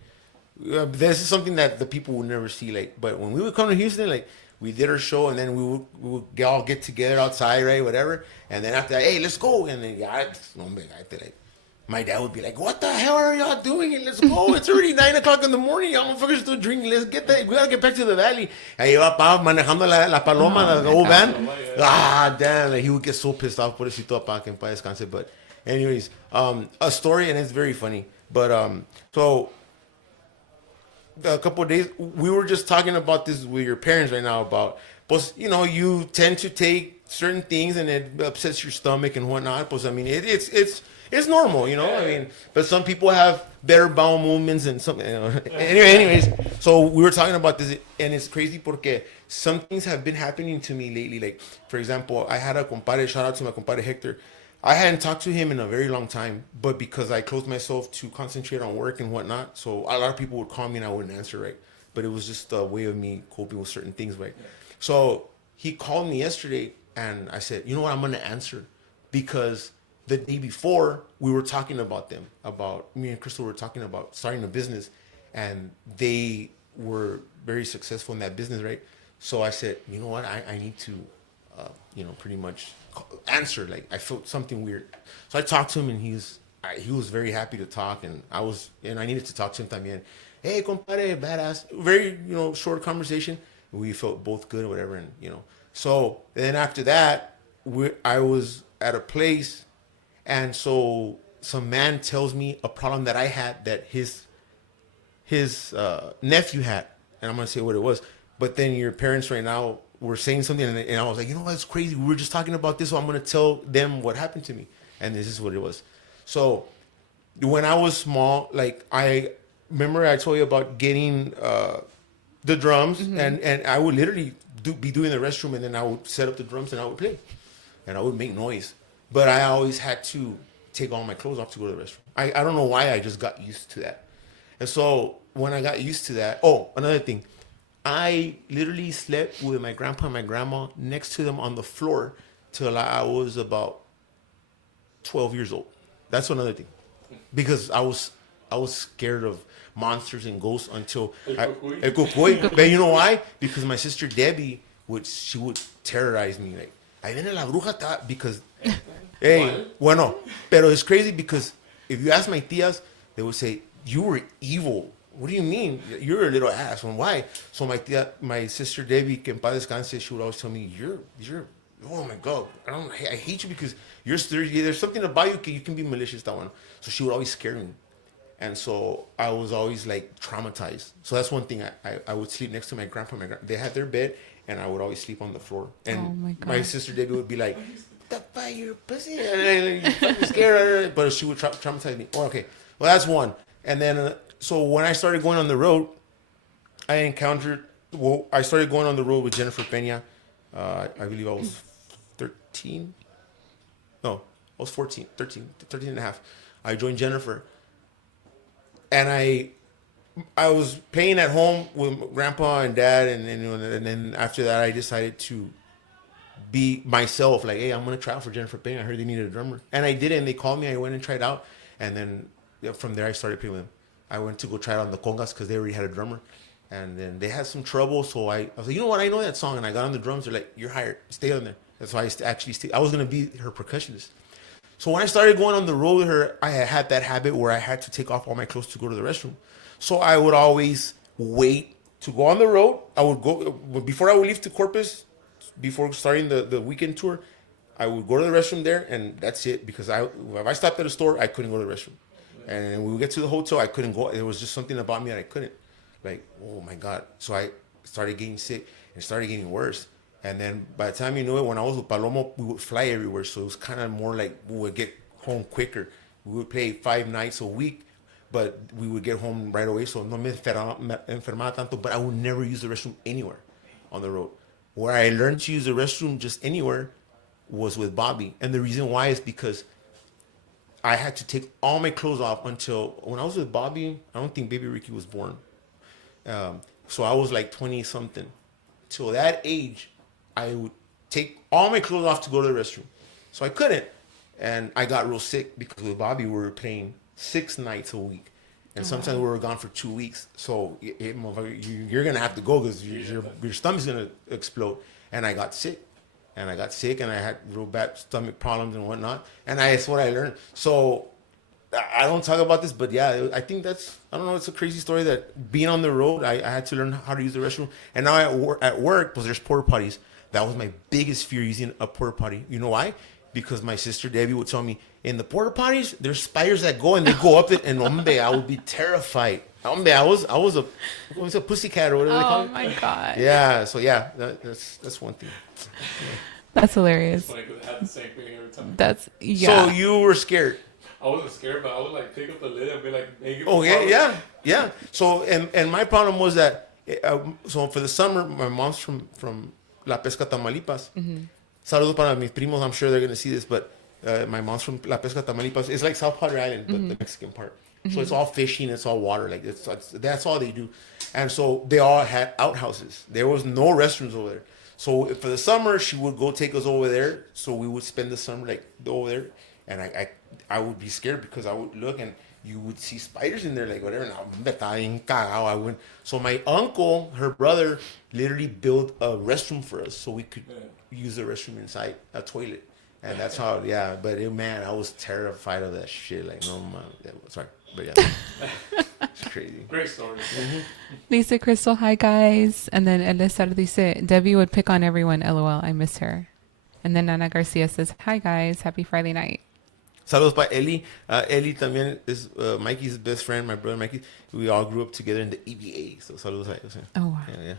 this is something that the people would never see. Like, but when we would come to Houston, like. We did our show, and then we would all get together outside, right, whatever. And then after that, hey, let's go. And then my dad would be like, what the hell are y'all doing? And let's go. It's already 9 o'clock in the morning. Y'all motherfuckers still drinking. Let's get that. We gotta get back to the valley. Ahí va pa manejando la Paloma, the old van. Damn. Like, he would get so pissed off. Pobrecito pa, que en paz descanse. But anyways, a story, and it's very funny. But so a couple of days, we were just talking about this with your parents right now about, pues, you tend to take certain things and it upsets your stomach and whatnot. Pues, I mean, it's normal, I mean, but some people have better bowel movements and something. Anyways, so we were talking about this, and it's crazy porque some things have been happening to me lately. Like, for example, I had a compadre, shout out to my compadre Hector. I hadn't talked to him in a very long time, but because I closed myself to concentrate on work and whatnot, so a lot of people would call me and I wouldn't answer, right? But it was just a way of me coping with certain things, right? So he called me yesterday, and I said, you know what, I'm going to answer. Because the day before, we were talking about me and Crystal were talking about starting a business, and they were very successful in that business, right? So I said, you know what, I need to, pretty much answer. Like, I felt something weird. So I talked to him, and he was very happy to talk, and I needed to talk to him también. Hey, compadre, badass. Very, short conversation. We felt both good or whatever, and, So then after that, I was at a place, and so some man tells me a problem that I had that his nephew had, and I'm going to say what it was. But then your parents right now were saying something, and I was like, that's crazy. We were just talking about this, so I'm going to tell them what happened to me. And this is what it was. So when I was small, like, I remember I told you about getting the drums, and I would literally be doing the restroom, and then I would set up the drums, and I would play. And I would make noise. But I always had to take all my clothes off to go to the restroom. I don't know why, I just got used to that. And so when I got used to that, another thing. I literally slept with my grandpa and my grandma next to them on the floor till I was about 12 years old. That's another thing. Because I was scared of monsters and ghosts until El Cucuy. But you know why? Because my sister Debbie would terrorize me. Like, ahí viene la bruja, because, hey, bueno, pero it's crazy because if you ask my tias, they would say, you were evil. What do you mean? You're a little ass. Well, why? So my sister Debbie, que en paz descanse, she would always tell me, you're, oh my God, I hate you because there's something about you, you can be malicious, that one. So she would always scare me. And so I was always like traumatized. So that's one thing. I would sleep next to my grandpa. They had their bed, and I would always sleep on the floor. And my sister Debbie would be like, the fire pussy, and you fucking scared her. But she would traumatize me. Oh, okay, well, that's one. And then so when I started going on the road, I started going on the road with Jennifer Pena. I believe I was 13. No, I was 13 and a half. I joined Jennifer. And I was playing at home with grandpa and dad, and then after that, I decided to be myself. Like, hey, I'm going to try out for Jennifer Pena. I heard they needed a drummer. And I did it, and they called me. I went and tried out. And then from there, I started playing with them. I went to go try out on the congas because they already had a drummer. And then they had some trouble, so I was like, you know what, I know that song, and I got on the drums. They're like, you're hired, stay on there. That's why I was gonna be her percussionist. So when I started going on the road with her, I had that habit where I had to take off all my clothes to go to the restroom. So I would always wait to go on the road. I would go before I would leave to Corpus, before starting the weekend tour. I would go to the restroom there, and that's it. Because if I stopped at a store, I couldn't go to the restroom, and when we would get to the hotel, I couldn't go. There was just something about me that I couldn't. Like, oh my God! So I started getting sick and started getting worse. And then by the time you knew it, when I was with Palomo, we would fly everywhere. So it was kind of more like we would get home quicker. We would play 5 nights a week, but we would get home right away. So no me enfermaba tanto, but I would never use the restroom anywhere on the road. Where I learned to use the restroom just anywhere was with Bobby. And the reason why is because I had to take all my clothes off until when I was with Bobby. I don't think baby Ricky was born. So I was like 20 something. Till that age, I would take all my clothes off to go to the restroom. So I couldn't. And I got real sick because with Bobby, we were playing 6 nights a week. And sometimes we were gone for 2 weeks. So you're going to have to go because your stomach's going to explode. And I got sick. And I had real bad stomach problems and whatnot. And that's what I learned. So I don't talk about this, but yeah, I think I don't know, it's a crazy story that being on the road, I had to learn how to use the restroom. And now at work, because there's porta potties, that was my biggest fear, using a porta potty. You know why? Because my sister Debbie would tell me, in the porta potties, there's spiders that go and they go up it, and hombre, I would be terrified. Hombre, I was a pussycat or whatever they call it. Oh my God. Yeah, so yeah, that's one thing. That's hilarious. Funny 'cause I had the same thing every time. That's, yeah. So you were scared. I wasn't scared, but I would like pick up the lid and be like, make it. Oh yeah. So and my problem was that so for the summer, my mom's from La Pesca, Tamaulipas. Saludos para mis primos. I'm sure they're gonna see this, but my mom's from La Pesca, Tamaulipas. It's like South Padre Island, but the Mexican part. So it's all fishing, it's all water. Like that's all they do. And so they all had outhouses. There was no restrooms over there. So for the summer, she would go take us over there. So we would spend the summer like over there, and I would be scared because I would look and you would see spiders in there, like whatever. I wouldn't. So my uncle, her brother, literally built a restroom for us so we could use the restroom inside a toilet, and that's how. Yeah, but man, I was terrified of that shit. Like no man, sorry, but yeah, it's crazy. Great story. Lisa Crystal, hi guys. And then Elizar dice, Debbie would pick on everyone, LOL, I miss her. And then Ana Garcia says, hi guys, happy Friday night. Saludos para Eli. Eli también is Mikey's best friend, my brother Mikey. We all grew up together in the EBA. So saludos a ellos. Oh, wow. Yeah.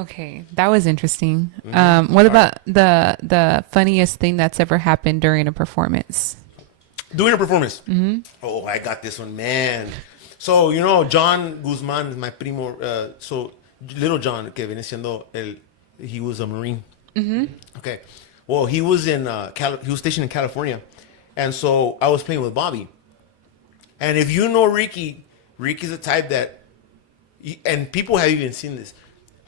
Okay, that was interesting. What about the funniest thing that's ever happened during a performance? Doing a performance. Oh, I got this one, man. So, you know, John Guzman is my primo. So, little John, que viene siendo he was a Marine. Okay. Well, he was he was stationed in California. And so I was playing with Bobby. And if you know Ricky, Ricky's the type that, and people have even seen this,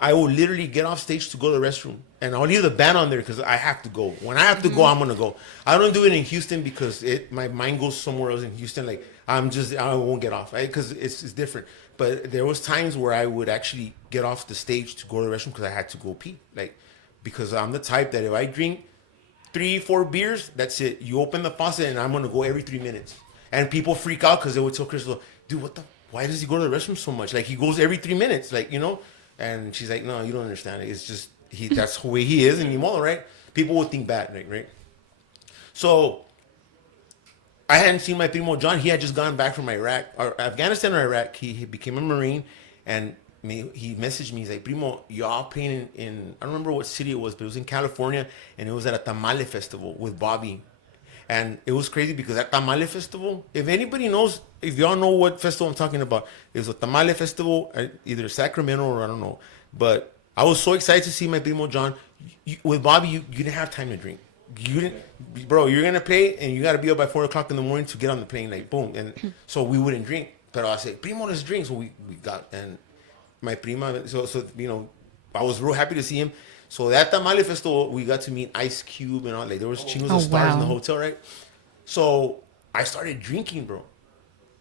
I will literally get off stage to go to the restroom. And I'll leave the band on there because I have to go. When I have to go, I'm going to go. I don't do it in Houston because my mind goes somewhere else in Houston. Like, I won't get off, right? Because it's different. But there was times where I would actually get off the stage to go to the restroom because I had to go pee. Like, because I'm the type that if I drink 3-4 beers, that's it. You open the faucet and I'm going to go every 3 minutes. And people freak out because they would tell Crystal, dude, why does he go to the restroom so much? Like, he goes every 3 minutes, like, you know? And she's like, no, you don't understand it. It's just, that's the way he is anymore, right? People would think bad, right? So, I hadn't seen my primo John. He had just gone back from Afghanistan or Iraq. He became a Marine, and he messaged me. He's like, primo, y'all playing in, I don't remember what city it was, but it was in California, and it was at a tamale festival with Bobby. And it was crazy because that tamale festival, if anybody knows, if y'all know what festival I'm talking about, it was a tamale festival, either Sacramento or I don't know. But I was so excited to see my primo John. With Bobby, you didn't have time to drink. You didn't, bro, you're going to play and you got to be up by 4 o'clock in the morning to get on the plane, like boom. And so we wouldn't drink. But I said, primo, let's drink. So we got, and my prima, so you know, I was real happy to see him. So that tamale festival, we got to meet Ice Cube and all. Like there was chingos of stars in the hotel, right? So I started drinking, bro.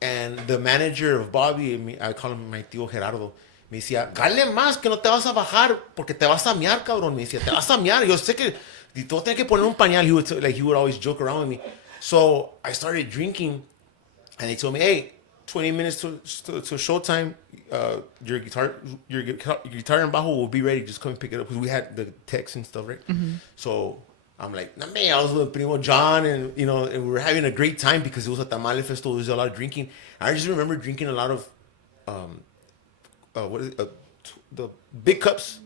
And the manager of Bobby, I call him my tío Gerardo, Me decía, dale más, que no te vas a bajar, porque te vas a mear, cabrón. Me decía, te vas a mear. Yo sé que tú tienes que poner un pañal. He would always joke around with me. So I started drinking, and they told me, hey, 20 minutes to showtime. Your guitar and bajo will be ready. Just come and pick it up, because we had the text and stuff, right? So I'm like, nah, man, I was with Primo John, and and we were having a great time because it was a tamale festival. There was a lot of drinking. I just remember drinking a lot of what is it? The big cups,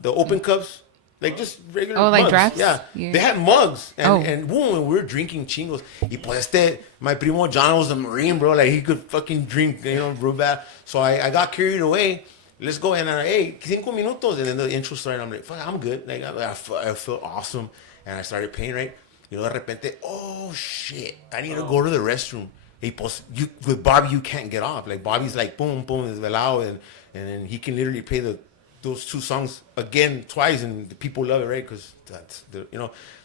the open cups, like just regular. Oh, like mugs. drafts? Yeah, Yeah. they had mugs, Oh. and boom, we were drinking chingos. Y pues my primo John was a Marine, bro. Like he could fucking drink, real bad. So I got carried away. Let's go, and hey, 5 minutos, and then the intro started. I'm like, fuck, I'm good. Like I felt awesome, and I started playing, right. De repente, oh shit, I need to go to the restroom. Hey, pues, with Bobby, you can't get off. Like Bobby's like boom, boom, desvelado, and then he can literally play those 2 songs again twice, and the people love it, right? Because that's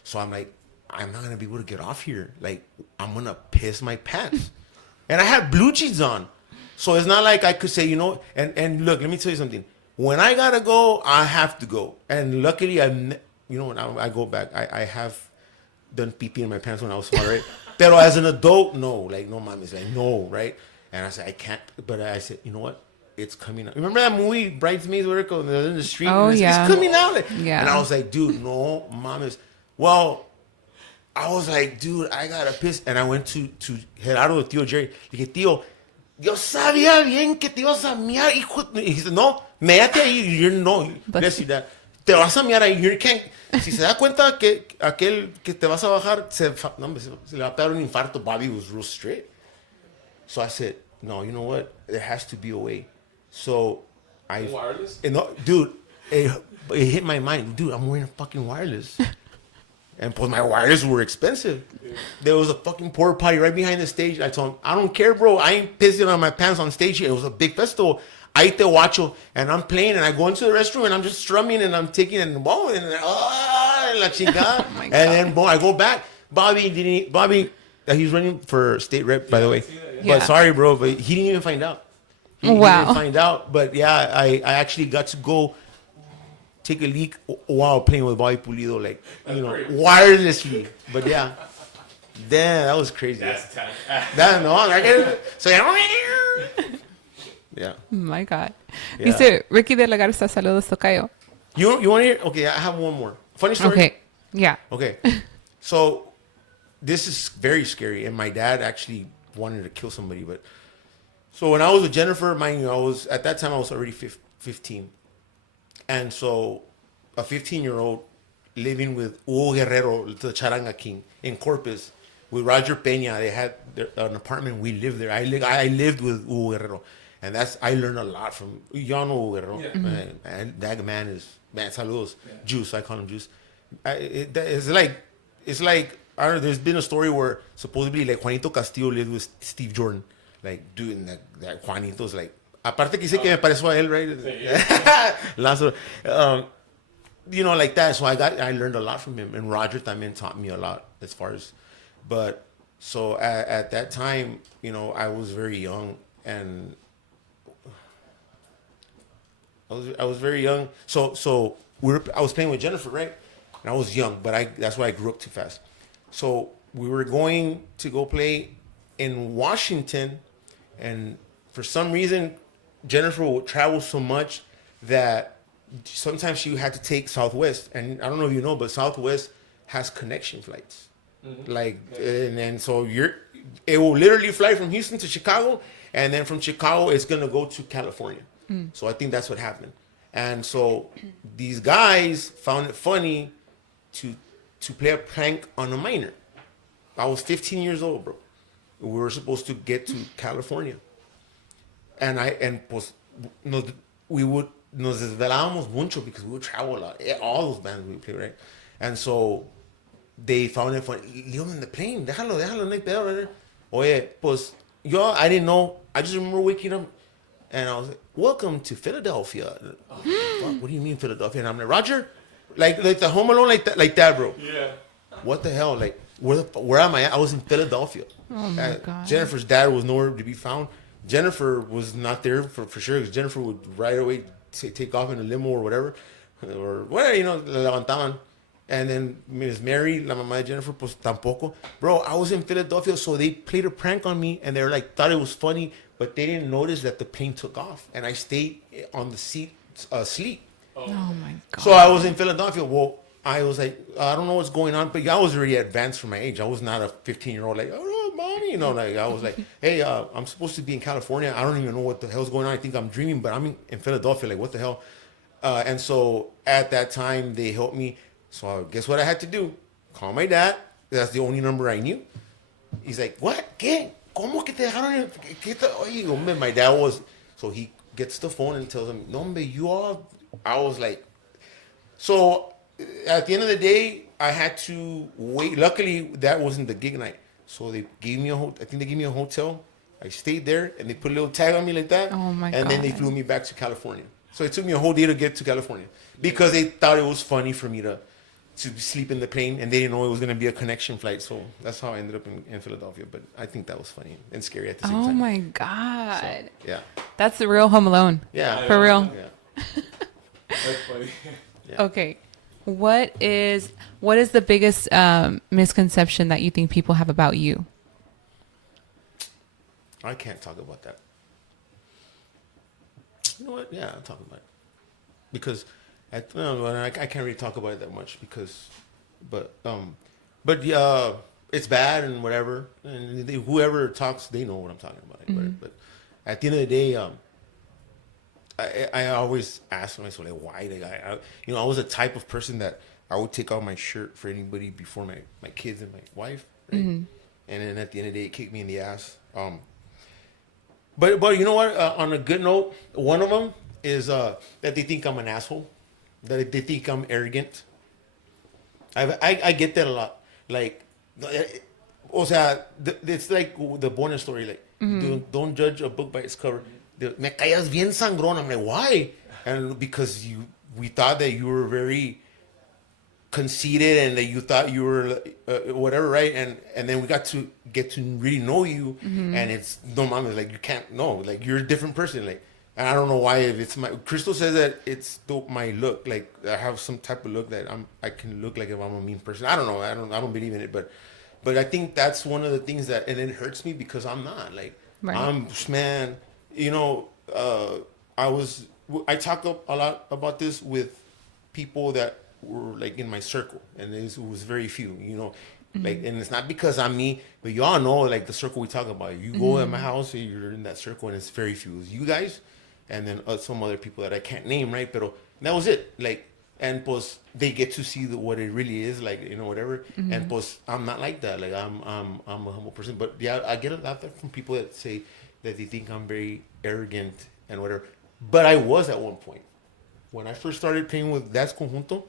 So I'm like, I'm not gonna be able to get off here. Like I'm gonna piss my pants, and I had blue jeans on, so it's not like I could say, And look, let me tell you something. When I gotta go, I have to go, and luckily when I go back, I have done pee-pee in my pants when I was small, right? Pero as an adult, no. Like, no mames, like, no, right? And I said, I can't. But I said, you know what? It's coming out. Remember that movie, Bridesmaids, where they're in the street? Oh, It's yeah. coming out. Yeah. And I was like, dude, no mames. Well, I was like, dude, I gotta piss. And I went to Gerardo, the tío Jerry. Le dije, tío, yo sabía bien que te ibas a miar, hijo. He said, no, méate ahí. You're no. Bless you, dad. Te vas a miar ahí. You can't. Si se da cuenta que aquel que te vas a bajar, se le va a pegar un infarto. Bobby was real straight. So I said, no, you know what? There has to be a way. So Wireless? Dude, it hit my mind. Dude, I'm wearing a fucking wireless. And pues my wireless were expensive. Yeah. There was a fucking porta potty right behind the stage. I told him, I don't care, bro. I ain't pissing on my pants on stage here. It was a big festival. Ahí te guacho, and I'm playing, and I go into the restroom, and I'm just strumming, and I'm taking it, and boom, and la chingada. Oh, and then boom, I go back. Bobby, he's running for state rep, by the way. Yeah. But sorry, bro, but he didn't even find out. He didn't find out. But yeah, I actually got to go take a leak while playing with Bobby Pulido, like, wirelessly. But yeah. Damn, that was crazy. That's tough. So yeah. My God. Yeah. Dice Ricky de la Garza, saludos, tocayo. You want to hear? Okay, I have one more. Funny story. Okay. Yeah. Okay. So this is very scary, and my dad actually wanted to kill somebody. But so when I was with Jennifer, mind you, at that time I was already 15, and so a 15-year-old living with Hugo Guerrero, the Charanga King, in Corpus, with Roger Peña. They had an apartment. We lived there. I lived with Hugo Guerrero. And I learned a lot from, y'all know Guerrero. Yeah. And that man is, saludos. Yeah. Juice, I call him Juice. It's like, I don't know, there's been a story where supposedly like Juanito Castillo lived with Steve Jordan. Like, dude, that Juanito's like, aparte que dice que me pareció a él, right? Yeah. Lázaro. Like that. So I learned a lot from him. And Roger también taught me a lot as far as, but so at that time, I was very young, and I was very young. So I was playing with Jennifer, right? And I was young, but that's why I grew up too fast. So we were going to go play in Washington, and for some reason, Jennifer would travel so much that sometimes she had to take Southwest. And I don't know if you know, but Southwest has connection flights. Mm-hmm. And so it will literally fly from Houston to Chicago, and then from Chicago, it's going to go to California. So I think that's what happened. And so these guys found it funny to play a prank on a minor. I was 15 years old, bro. We were supposed to get to California. Nos desvelábamos mucho because we would travel a lot. All those bands we play, right? And so they found it funny. Leave him in the plane. Déjalo, no hay pedo, right? Oye, pues, I didn't know. I just remember waking up and I was like, welcome to Philadelphia. What do you mean Philadelphia? And I'm like, Roger? Like the Home Alone, like that, bro. Yeah. What the hell? Like, where am I at? I was in Philadelphia. Oh, my God. Jennifer's dad was nowhere to be found. Jennifer was not there for sure, because Jennifer would right away take off in a limo or whatever, or whatever, la levantaban. And then Miss Mary, la mamá de Jennifer, pues tampoco. Bro, I was in Philadelphia, so they played a prank on me, and they were like, thought it was funny, but they didn't notice that the plane took off, and I stayed on the seat asleep. Oh my god. So I was in Philadelphia. Well, I was like, I don't know what's going on, but I was already advanced for my age. I was not a 15-year-old like, oh, mommy, like I was like, hey, I'm supposed to be in California. I don't even know what the hell's going on. I think I'm dreaming, but I'm in Philadelphia. Like, what the hell? And so at that time, they helped me. So guess what I had to do? Call my dad. That's the only number I knew. He's like, what? ¿Qué? ¿Cómo que te dejaron? Oye, hombre, my dad was. So he gets the phone and tells him, no, hombre, you all. I was like, so at the end of the day, I had to wait. Luckily, that wasn't the gig night. So they gave me I think they gave me a hotel. I stayed there, and they put a little tag on me like that. Oh my And then they God. flew me back to California. So it took me a whole day to get to California because they thought it was funny for me to sleep in the plane, and they didn't know it was going to be a connection flight. So that's how I ended up in Philadelphia. But I think that was funny and scary at the same Oh time. my god. So, yeah. That's the real Home Alone. Yeah. For real. Yeah. That's funny. Yeah. Okay. What is the biggest misconception that you think people have about you? I can't talk about that. You know what? Yeah, I'll talk about it. Because I can't really talk about it that much but yeah, it's bad and whatever. And whoever talks, they know what I'm talking about. But at the end of the day, I always ask myself, like, why? Like, I was a type of person that I would take off my shirt for anybody before my kids and my wife, right? And then at the end of the day, it kicked me in the ass. But you know what? On a good note, one of them is that they think I'm an asshole, that they think I'm arrogant. I get that a lot. Like, o sea, it's like the bonus story. Like, don't judge a book by its cover. Me callas bien sangrón. I'm like, why? And because we thought that you were very conceited and that you thought you were whatever, right? And then we got to get to really know you, and it's no mames, like you can't know, like you're a different person, like. And I don't know why. If it's Crystal says that it's my look, like I have some type of look that I can look like if I'm a mean person. I don't know. I don't believe in it, but I think that's one of the things that, and it hurts me because I'm not like Right. man. I talk a lot about this with people that were like in my circle, and it was very few. Like, and it's not because I'm me, but y'all know like the circle we talk about. You go at my house, you're in that circle, and it's very few. It's you guys, and then some other people that I can't name, right? But that was it. Like, and pues they get to see what it really is, like, whatever. And pues I'm not like that. Like I'm a humble person. But yeah, I get a lot from people that say that they think I'm very arrogant and whatever. But I was at one point when I first started playing with That's Conjunto.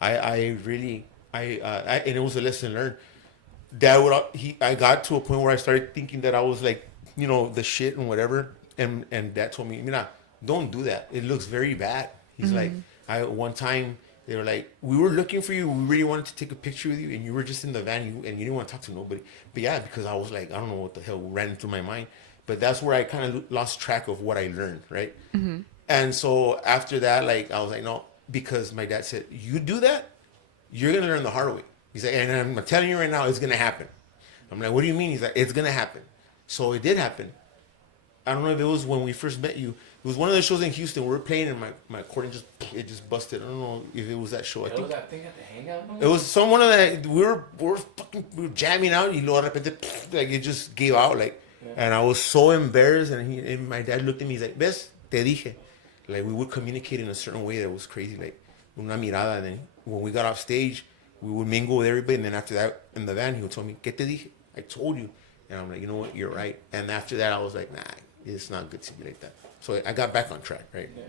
I really and it was a lesson learned. I got to a point where I started thinking that I was like, the shit and whatever. And Dad told me, Mira, don't do that. It looks very bad. He's like, one time they were like, we were looking for you. We really wanted to take a picture with you, and you were just in the van, and you didn't want to talk to nobody. But yeah, because I was like, I don't know what the hell ran through my mind. But that's where I kind of lost track of what I learned, right? And so after that, like, I was like, no, because my dad said, you do that, you're going to learn the hard way. He's like, and I'm telling you right now, it's going to happen. I'm like, what do you mean? He's like, it's going to happen. So it did happen. I don't know if it was when we first met you. It was one of the shows in Houston. We were playing, and my accordion just busted. I don't know if it was that show. I That think was that thing at the hangout? it was one of the we were jamming out. Y luego de repente, like, it just gave out, like, and I was so embarrassed. And my dad looked at me. He's like, "Ves, te dije." Like, we would communicate in a certain way that was crazy, like una mirada. And then when we got off stage, we would mingle with everybody. And then after that, in the van, he would tell me, "¿Qué te dije?" I told you. And I'm like, you know what? You're right. And after that, I was like, nah, it's not good to be like that. So I got back on track, right? Yeah.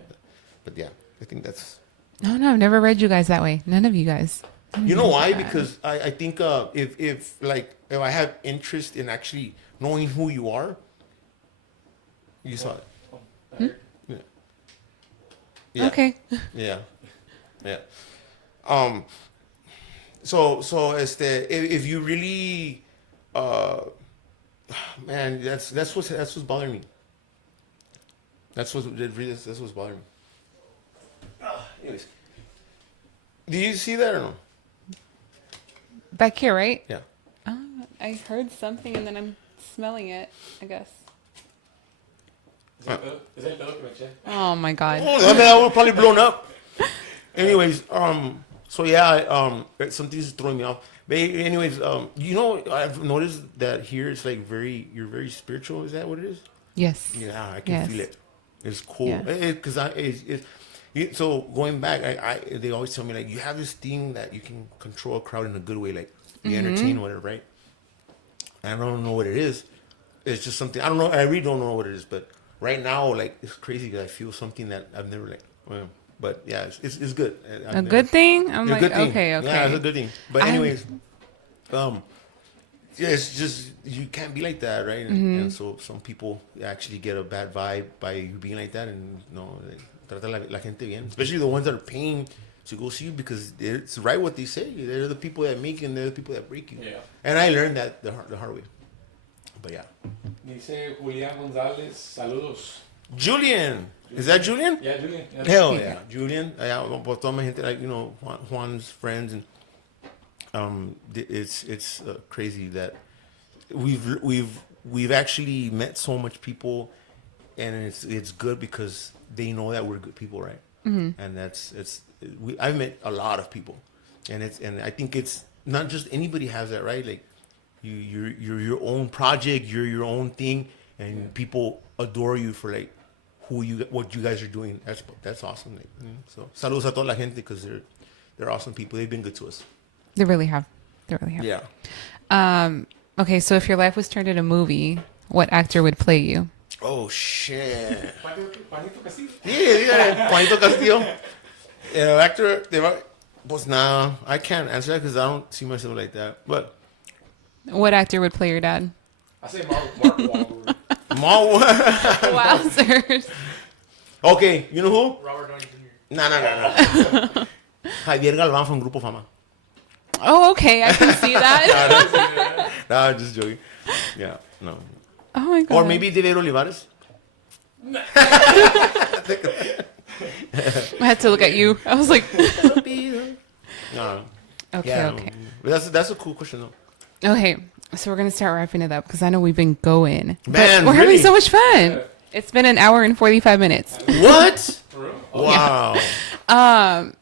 But yeah, I think that's. No, I've never read you guys that way. None of you guys. You know why? Because I think if I have interest in actually knowing who you are, you saw it. Oh, that hurt. Yeah. Yeah. Okay. Yeah. Yeah. So if you really man, that's what's bothering me. That's what's bothering me. Anyways, do you see that or no? Back here, right? Yeah. I heard something and then I'm smelling it, I guess. Is that the que me eché? Oh my God. Oh, that would probably blown up. Anyways, so yeah, something's throwing me off. But anyways, I've noticed that here it's like you're very spiritual. Is that what it is? Yes. Yeah, I can Yes. feel it. It's cool. Yeah. Because so going back, they always tell me like you have this thing that you can control a crowd in a good way, like you entertain whatever, right? I don't know what it is. It's just something I don't know. I really don't know what it is, but right now, like it's crazy because I feel something that I've never like. But yeah, it's good. A good thing? I'm It's a like, good thing. okay. Yeah, it's a good thing. But I'm- anyways, yeah, it's just you can't be like that, right? And so some people actually get a bad vibe by you being like that, and trata la gente bien, especially the ones that are paying to go see you because it's right what they say. They're the people that make you, and they're the people that break you. Yeah. And I learned that the hard way. But yeah, Dice Julián González, saludos. Julian, is that Julian? Yeah, Julian. Yeah. Hell yeah, Julian. Por toda mi gente, like Juan's friends, and it's crazy that we've actually met so much people, and it's good because they know that we're good people, right? And I've met a lot of people, and I think it's not just anybody has that, right? Like you're your own project, you're your own thing, and people adore you for like what you guys are doing. That's awesome. Like, so saludos a toda la gente because they're awesome people. They've been good to us. They really have. They really have. Yeah. Okay, so if your life was turned into a movie, what actor would play you? Oh shit. Juanito Castillo. Yeah, Juanito Castillo. Actor, pues nah, I can't answer that because I don't see myself like that. But What actor would play your dad? I say Mark Wahlberg. Wowzers. Okay, you know who? Robert Downey Jr. No. Javier Galván from Grupo Fama. Oh, okay. I can see that. No, I'm just joking. Yeah, no. Oh my God. Or maybe David Olivares. I had to look at you. I was like, No. okay, Yeah, okay. But that's a cool question though. Okay, so we're going to start wrapping it up because I know we've been going. But Man, we're having really? so much fun. It's been an hour and 45 minutes. What? For real? Wow.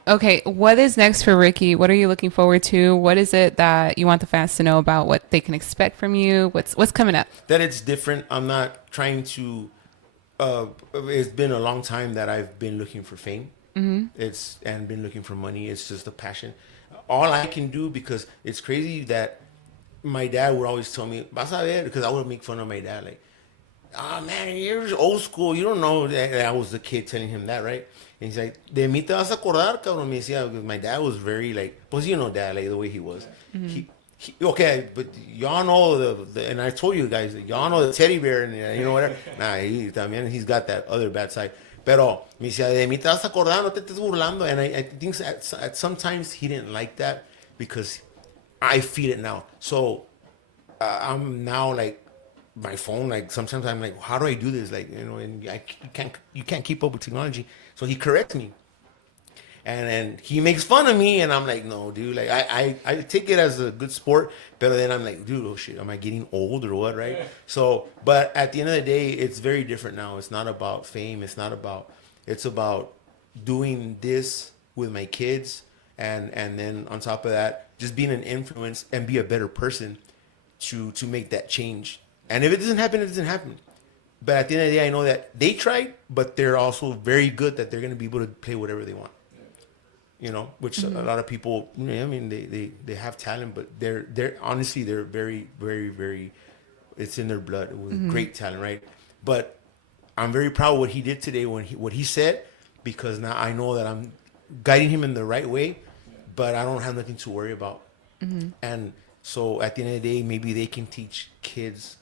Okay, what is next for Ricky? What are you looking forward to? What is it that you want the fans to know about? What they can expect from you? What's coming up? That it's different. I'm not trying to. It's been a long time that I've been looking for fame. And been looking for money. It's just a passion. All I can do because it's crazy that my dad would always tell me, "Vas a ver," because I would make fun of my dad, like, "Ah, man, you're old school. You don't know that I was the kid telling him that, right?" And he's like, "De mí te vas a acordar, cabrón." Me decía, because my dad was very like, pues you know, dad, like the way he was. He okay, but y'all know the and I told you guys, y'all know the teddy bear and you know whatever. Nah, he's got that other bad side. Pero me decía, "De mí te vas a acordar, no te estés burlando." And I think at sometimes he didn't like that because I feel it now. So I'm now like my phone. Like sometimes I'm like, how do I do this? Like and you can't keep up with technology. So he corrects me, and then he makes fun of me, and I'm like, no, dude. Like I take it as a good sport, but then I'm like, dude, oh shit, am I getting old or what? Right? So, but at the end of the day, it's very different now. It's not about fame. It's about doing this with my kids, and then on top of that, just being an influence and be a better person to make that change. And if it doesn't happen, it doesn't happen. But at the end of the day, I know that they tried, but they're also very good that they're going to be able to play whatever they want. Which a lot of people, I mean, they have talent, but they're honestly, they're very, very, very, it's in their blood with great talent, right? But I'm very proud of what he did today what he said, because now I know that I'm guiding him in the right way, but I don't have nothing to worry about. And so at the end of the day, maybe they can teach kids,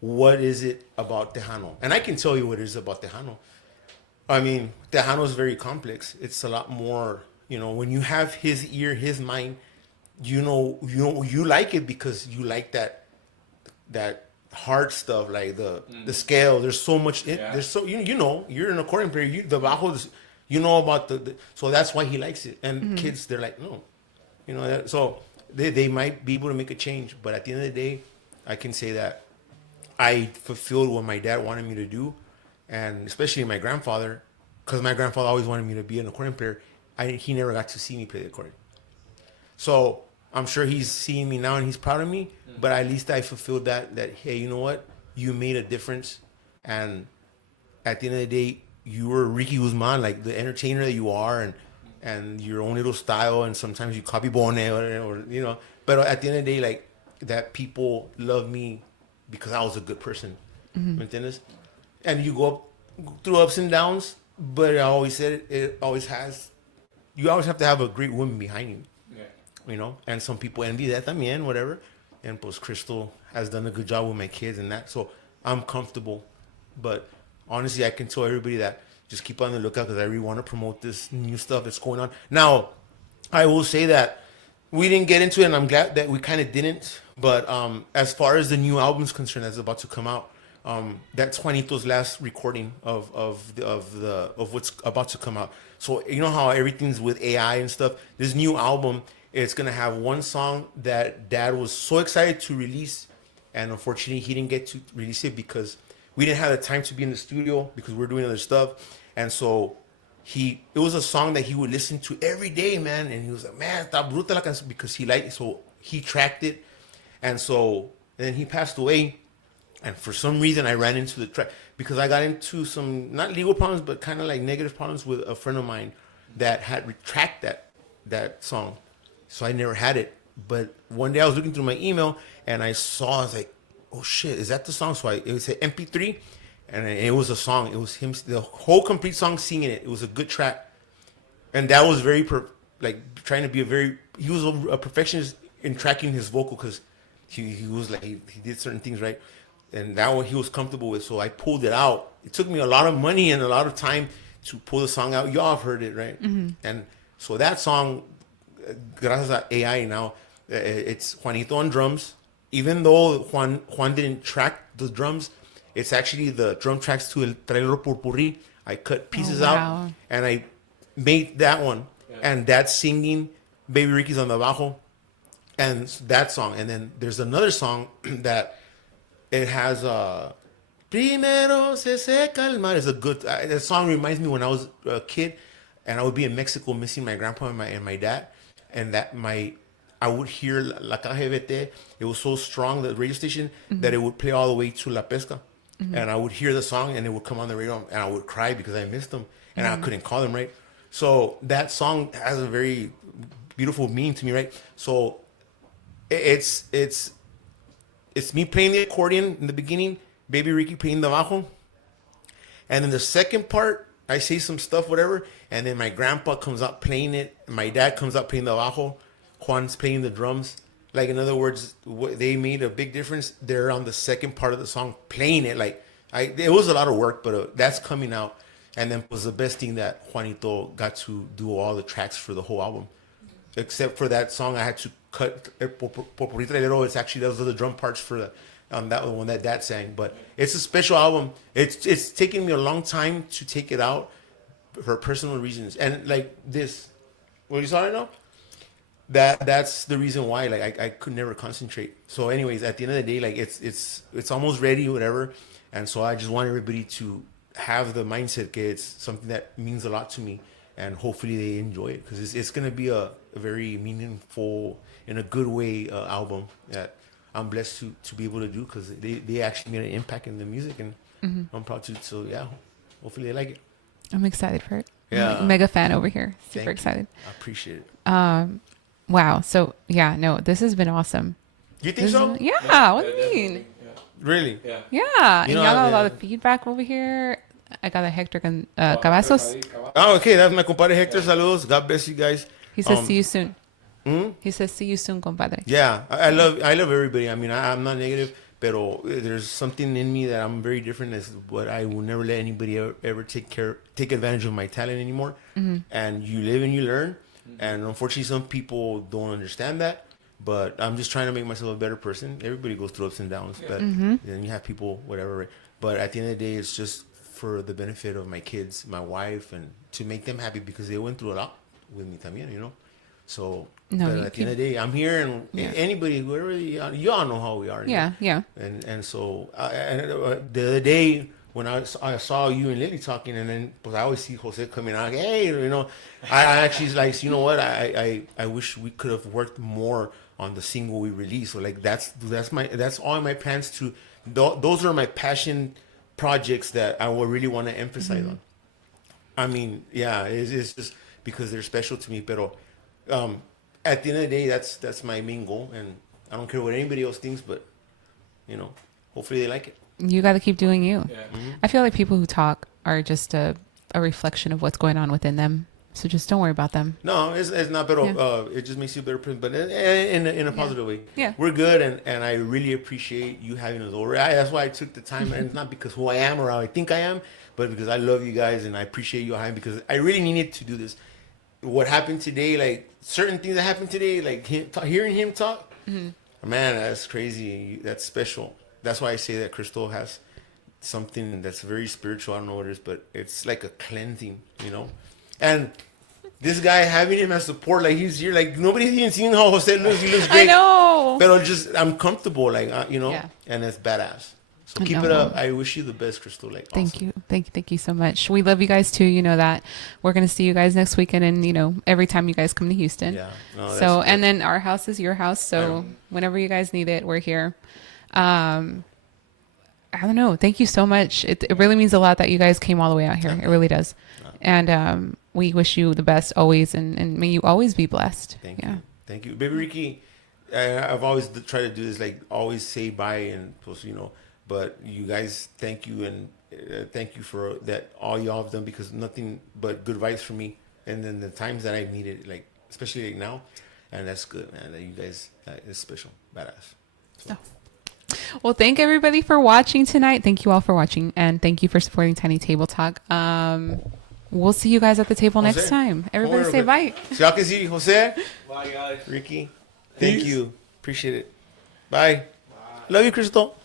what is it about Tejano? And I can tell you what it is about Tejano. I mean, Tejano is very complex. It's a lot more, when you have his ear, his mind, you like it because you like that hard stuff, like the scale. There's so much. Yeah. There's so you know you're an accordion player. The bajos, you know about the so that's why he likes it. And kids, they're like, no, you know. So they might be able to make a change, but at the end of the day, I can say that I fulfilled what my dad wanted me to do, and especially my grandfather, because my grandfather always wanted me to be an accordion player. He never got to see me play the accordion. So I'm sure he's seeing me now and he's proud of me. But at least I fulfilled that hey, you know what? You made a difference, and at the end of the day, you were Ricky Guzman, like the entertainer that you are, and your own little style, and sometimes you copy Bone or you know. But at the end of the day, like that people love me because I was a good person. ¿Me entiendes? And you go up through ups and downs, but I always said it always has. You always have to have a great woman behind you. Yeah. You know, and some people envy that también, whatever. And pues Crystal has done a good job with my kids and that, so I'm comfortable. But honestly, I can tell everybody that just keep on the lookout because I really want to promote this new stuff that's going on. Now, I will say that we didn't get into it, and I'm glad that we kind of didn't. But as far as the new album's concerned that's about to come out, that's Juanito's last recording of what's about to come out. So you know how everything's with AI and stuff. This new album, it's gonna have one song that Dad was so excited to release, and unfortunately he didn't get to release it because we didn't have the time to be in the studio because we're doing other stuff. And so it was a song that he would listen to every day, man. And he was like, man, está bruta la canción, because he liked it. So he tracked it, and then he passed away. And for some reason, I ran into the track because I got into some not legal problems, but kind of like negative problems with a friend of mine that had retracted that song. So I never had it. But one day I was looking through my email and I saw, I was like, oh shit, is that the song? So it was an MP3 and it was a song. It was him, the whole complete song singing it. It was a good track. And that was very, trying to be he was a perfectionist in tracking his vocal because he was like, he did certain things right. And that one he was comfortable with. So I pulled it out. It took me a lot of money and a lot of time to pull the song out. Y'all have heard it, right? Mm-hmm. And so that song, gracias a AI now, it's Juanito on drums. Even though Juan didn't track the drums, it's actually the drum tracks to El Trailero Purpurri. I cut pieces out and I made that one. Yeah. And that's singing, Baby Ricky's on the bajo, and that song. And then there's another song that it has Primero se seca el mar. It's a good. That song reminds me when I was a kid, and I would be in Mexico missing my grandpa and my dad, and I would hear La KGBT. It was so strong, the radio station, that it would play all the way to La Pesca, and I would hear the song, and it would come on the radio, and I would cry because I missed them, and I couldn't call them right. So that song has a very beautiful meaning to me, right? So it's me playing the accordion in the beginning, Baby Ricky playing the bajo. And then the second part, I say some stuff, whatever. And then my grandpa comes out playing it. My dad comes out playing the bajo. Juan's playing the drums. Like, in other words, they made a big difference. They're on the second part of the song playing it. It was a lot of work, but that's coming out. And then was the best thing that Juanito got to do all the tracks for the whole album. Except for that song, I had to cut Popurrí Trailero. It's actually, those are the drum parts for that one that Dad sang. But it's a special album. It's taken me a long time to take it out for personal reasons. And like this, what you saw right now, that's the reason why. Like I could never concentrate. So anyways, at the end of the day, like it's almost ready, whatever. And so I just want everybody to have the mindset that it's something that means a lot to me. And hopefully they enjoy it because it's going to be a very meaningful, in a good way, album that I'm blessed to be able to do because they actually made an impact in the music, and I'm proud to. So yeah, hopefully they like it. I'm excited for it. Yeah, I'm like mega fan over here. Super excited. I appreciate it. Wow. So yeah, no, this has been awesome. You think so? Yeah. What do you mean? Yeah. Really? Yeah. Yeah. And y'all got a lot of feedback over here. I got a Hector Cavazos. Oh, okay. That's my compadre Hector. Saludos. God bless you guys. He says, see you soon. He says, see you soon, compadre. Yeah. I love everybody. I mean, I'm not negative, but there's something in me that I'm very different as what I will never let anybody ever take advantage of my talent anymore. And you live and you learn. And unfortunately, some people don't understand that. But I'm just trying to make myself a better person. Everybody goes through ups and downs, but then you have people, whatever. Right? But at the end of the day, it's just for the benefit of my kids, my wife, and to make them happy because they went through a lot with me también, you know. So, No, but you at the end of the day, I'm here, and anybody, whoever you all know how we are. You Yeah, know? yeah. And so the other day when I saw you and Lily talking, and then because I always see Jose coming out, hey, you know, I actually like, you know what, I wish we could have worked more on the single we released. So like that's all my plans to. Those are my passion projects that I would really want to emphasize on. I mean, yeah, it's just because they're special to me. But at the end of the day, that's my main goal, and I don't care what anybody else thinks. But you know, hopefully they like it. You got to keep doing you. Yeah. I feel like people who talk are just a reflection of what's going on within them. So just don't worry about them. No, it's not better. Yeah. It just makes you a better person, but in a positive way. Yeah. We're good, and I really appreciate you having us over. That's why I took the time, and it's not because who I am or how I think I am, but because I love you guys and I appreciate you having, because I really needed to do this. What happened today, like certain things that happened today, like hearing him talk, man, that's crazy. That's special. That's why I say that Crystal has something that's very spiritual. I don't know what it is, but it's like a cleansing, you know. And this guy, having him as support, like he's here, like nobody's even seen how Jose looks. He looks great. I know. But I'm comfortable, like you know, Yeah. and it's badass. So I keep know. it up. I wish you the best, Crystal. Like, Thank awesome. you. Thank you so much. We love you guys too. You know that. We're going to see you guys next weekend, and you know, every time you guys come to Houston. Yeah. No, So, that's and good. then our house is your house. So whenever you guys need it, we're here. I don't know. Thank you so much. It really means a lot that you guys came all the way out here. It really does. And we wish you the best always, and may you always be blessed. Thank you, baby Ricky. I've always tried to do this, like always say bye and post, you know. But you guys, thank you, and thank you for that. All y'all have done, because nothing but good vibes for me. And then the times that I needed, like especially like now, and that's good, man. That you guys is special, badass. So. Well, thank everybody for watching tonight. Thank you all for watching, and thank you for supporting Tiny Table Talk. We'll see you guys at the table Jose, next time. Everybody come say over, bye. So y'all can see Jose, Bye, guys. Ricky. Thank you. Appreciate it. Bye. Love you, Crystal.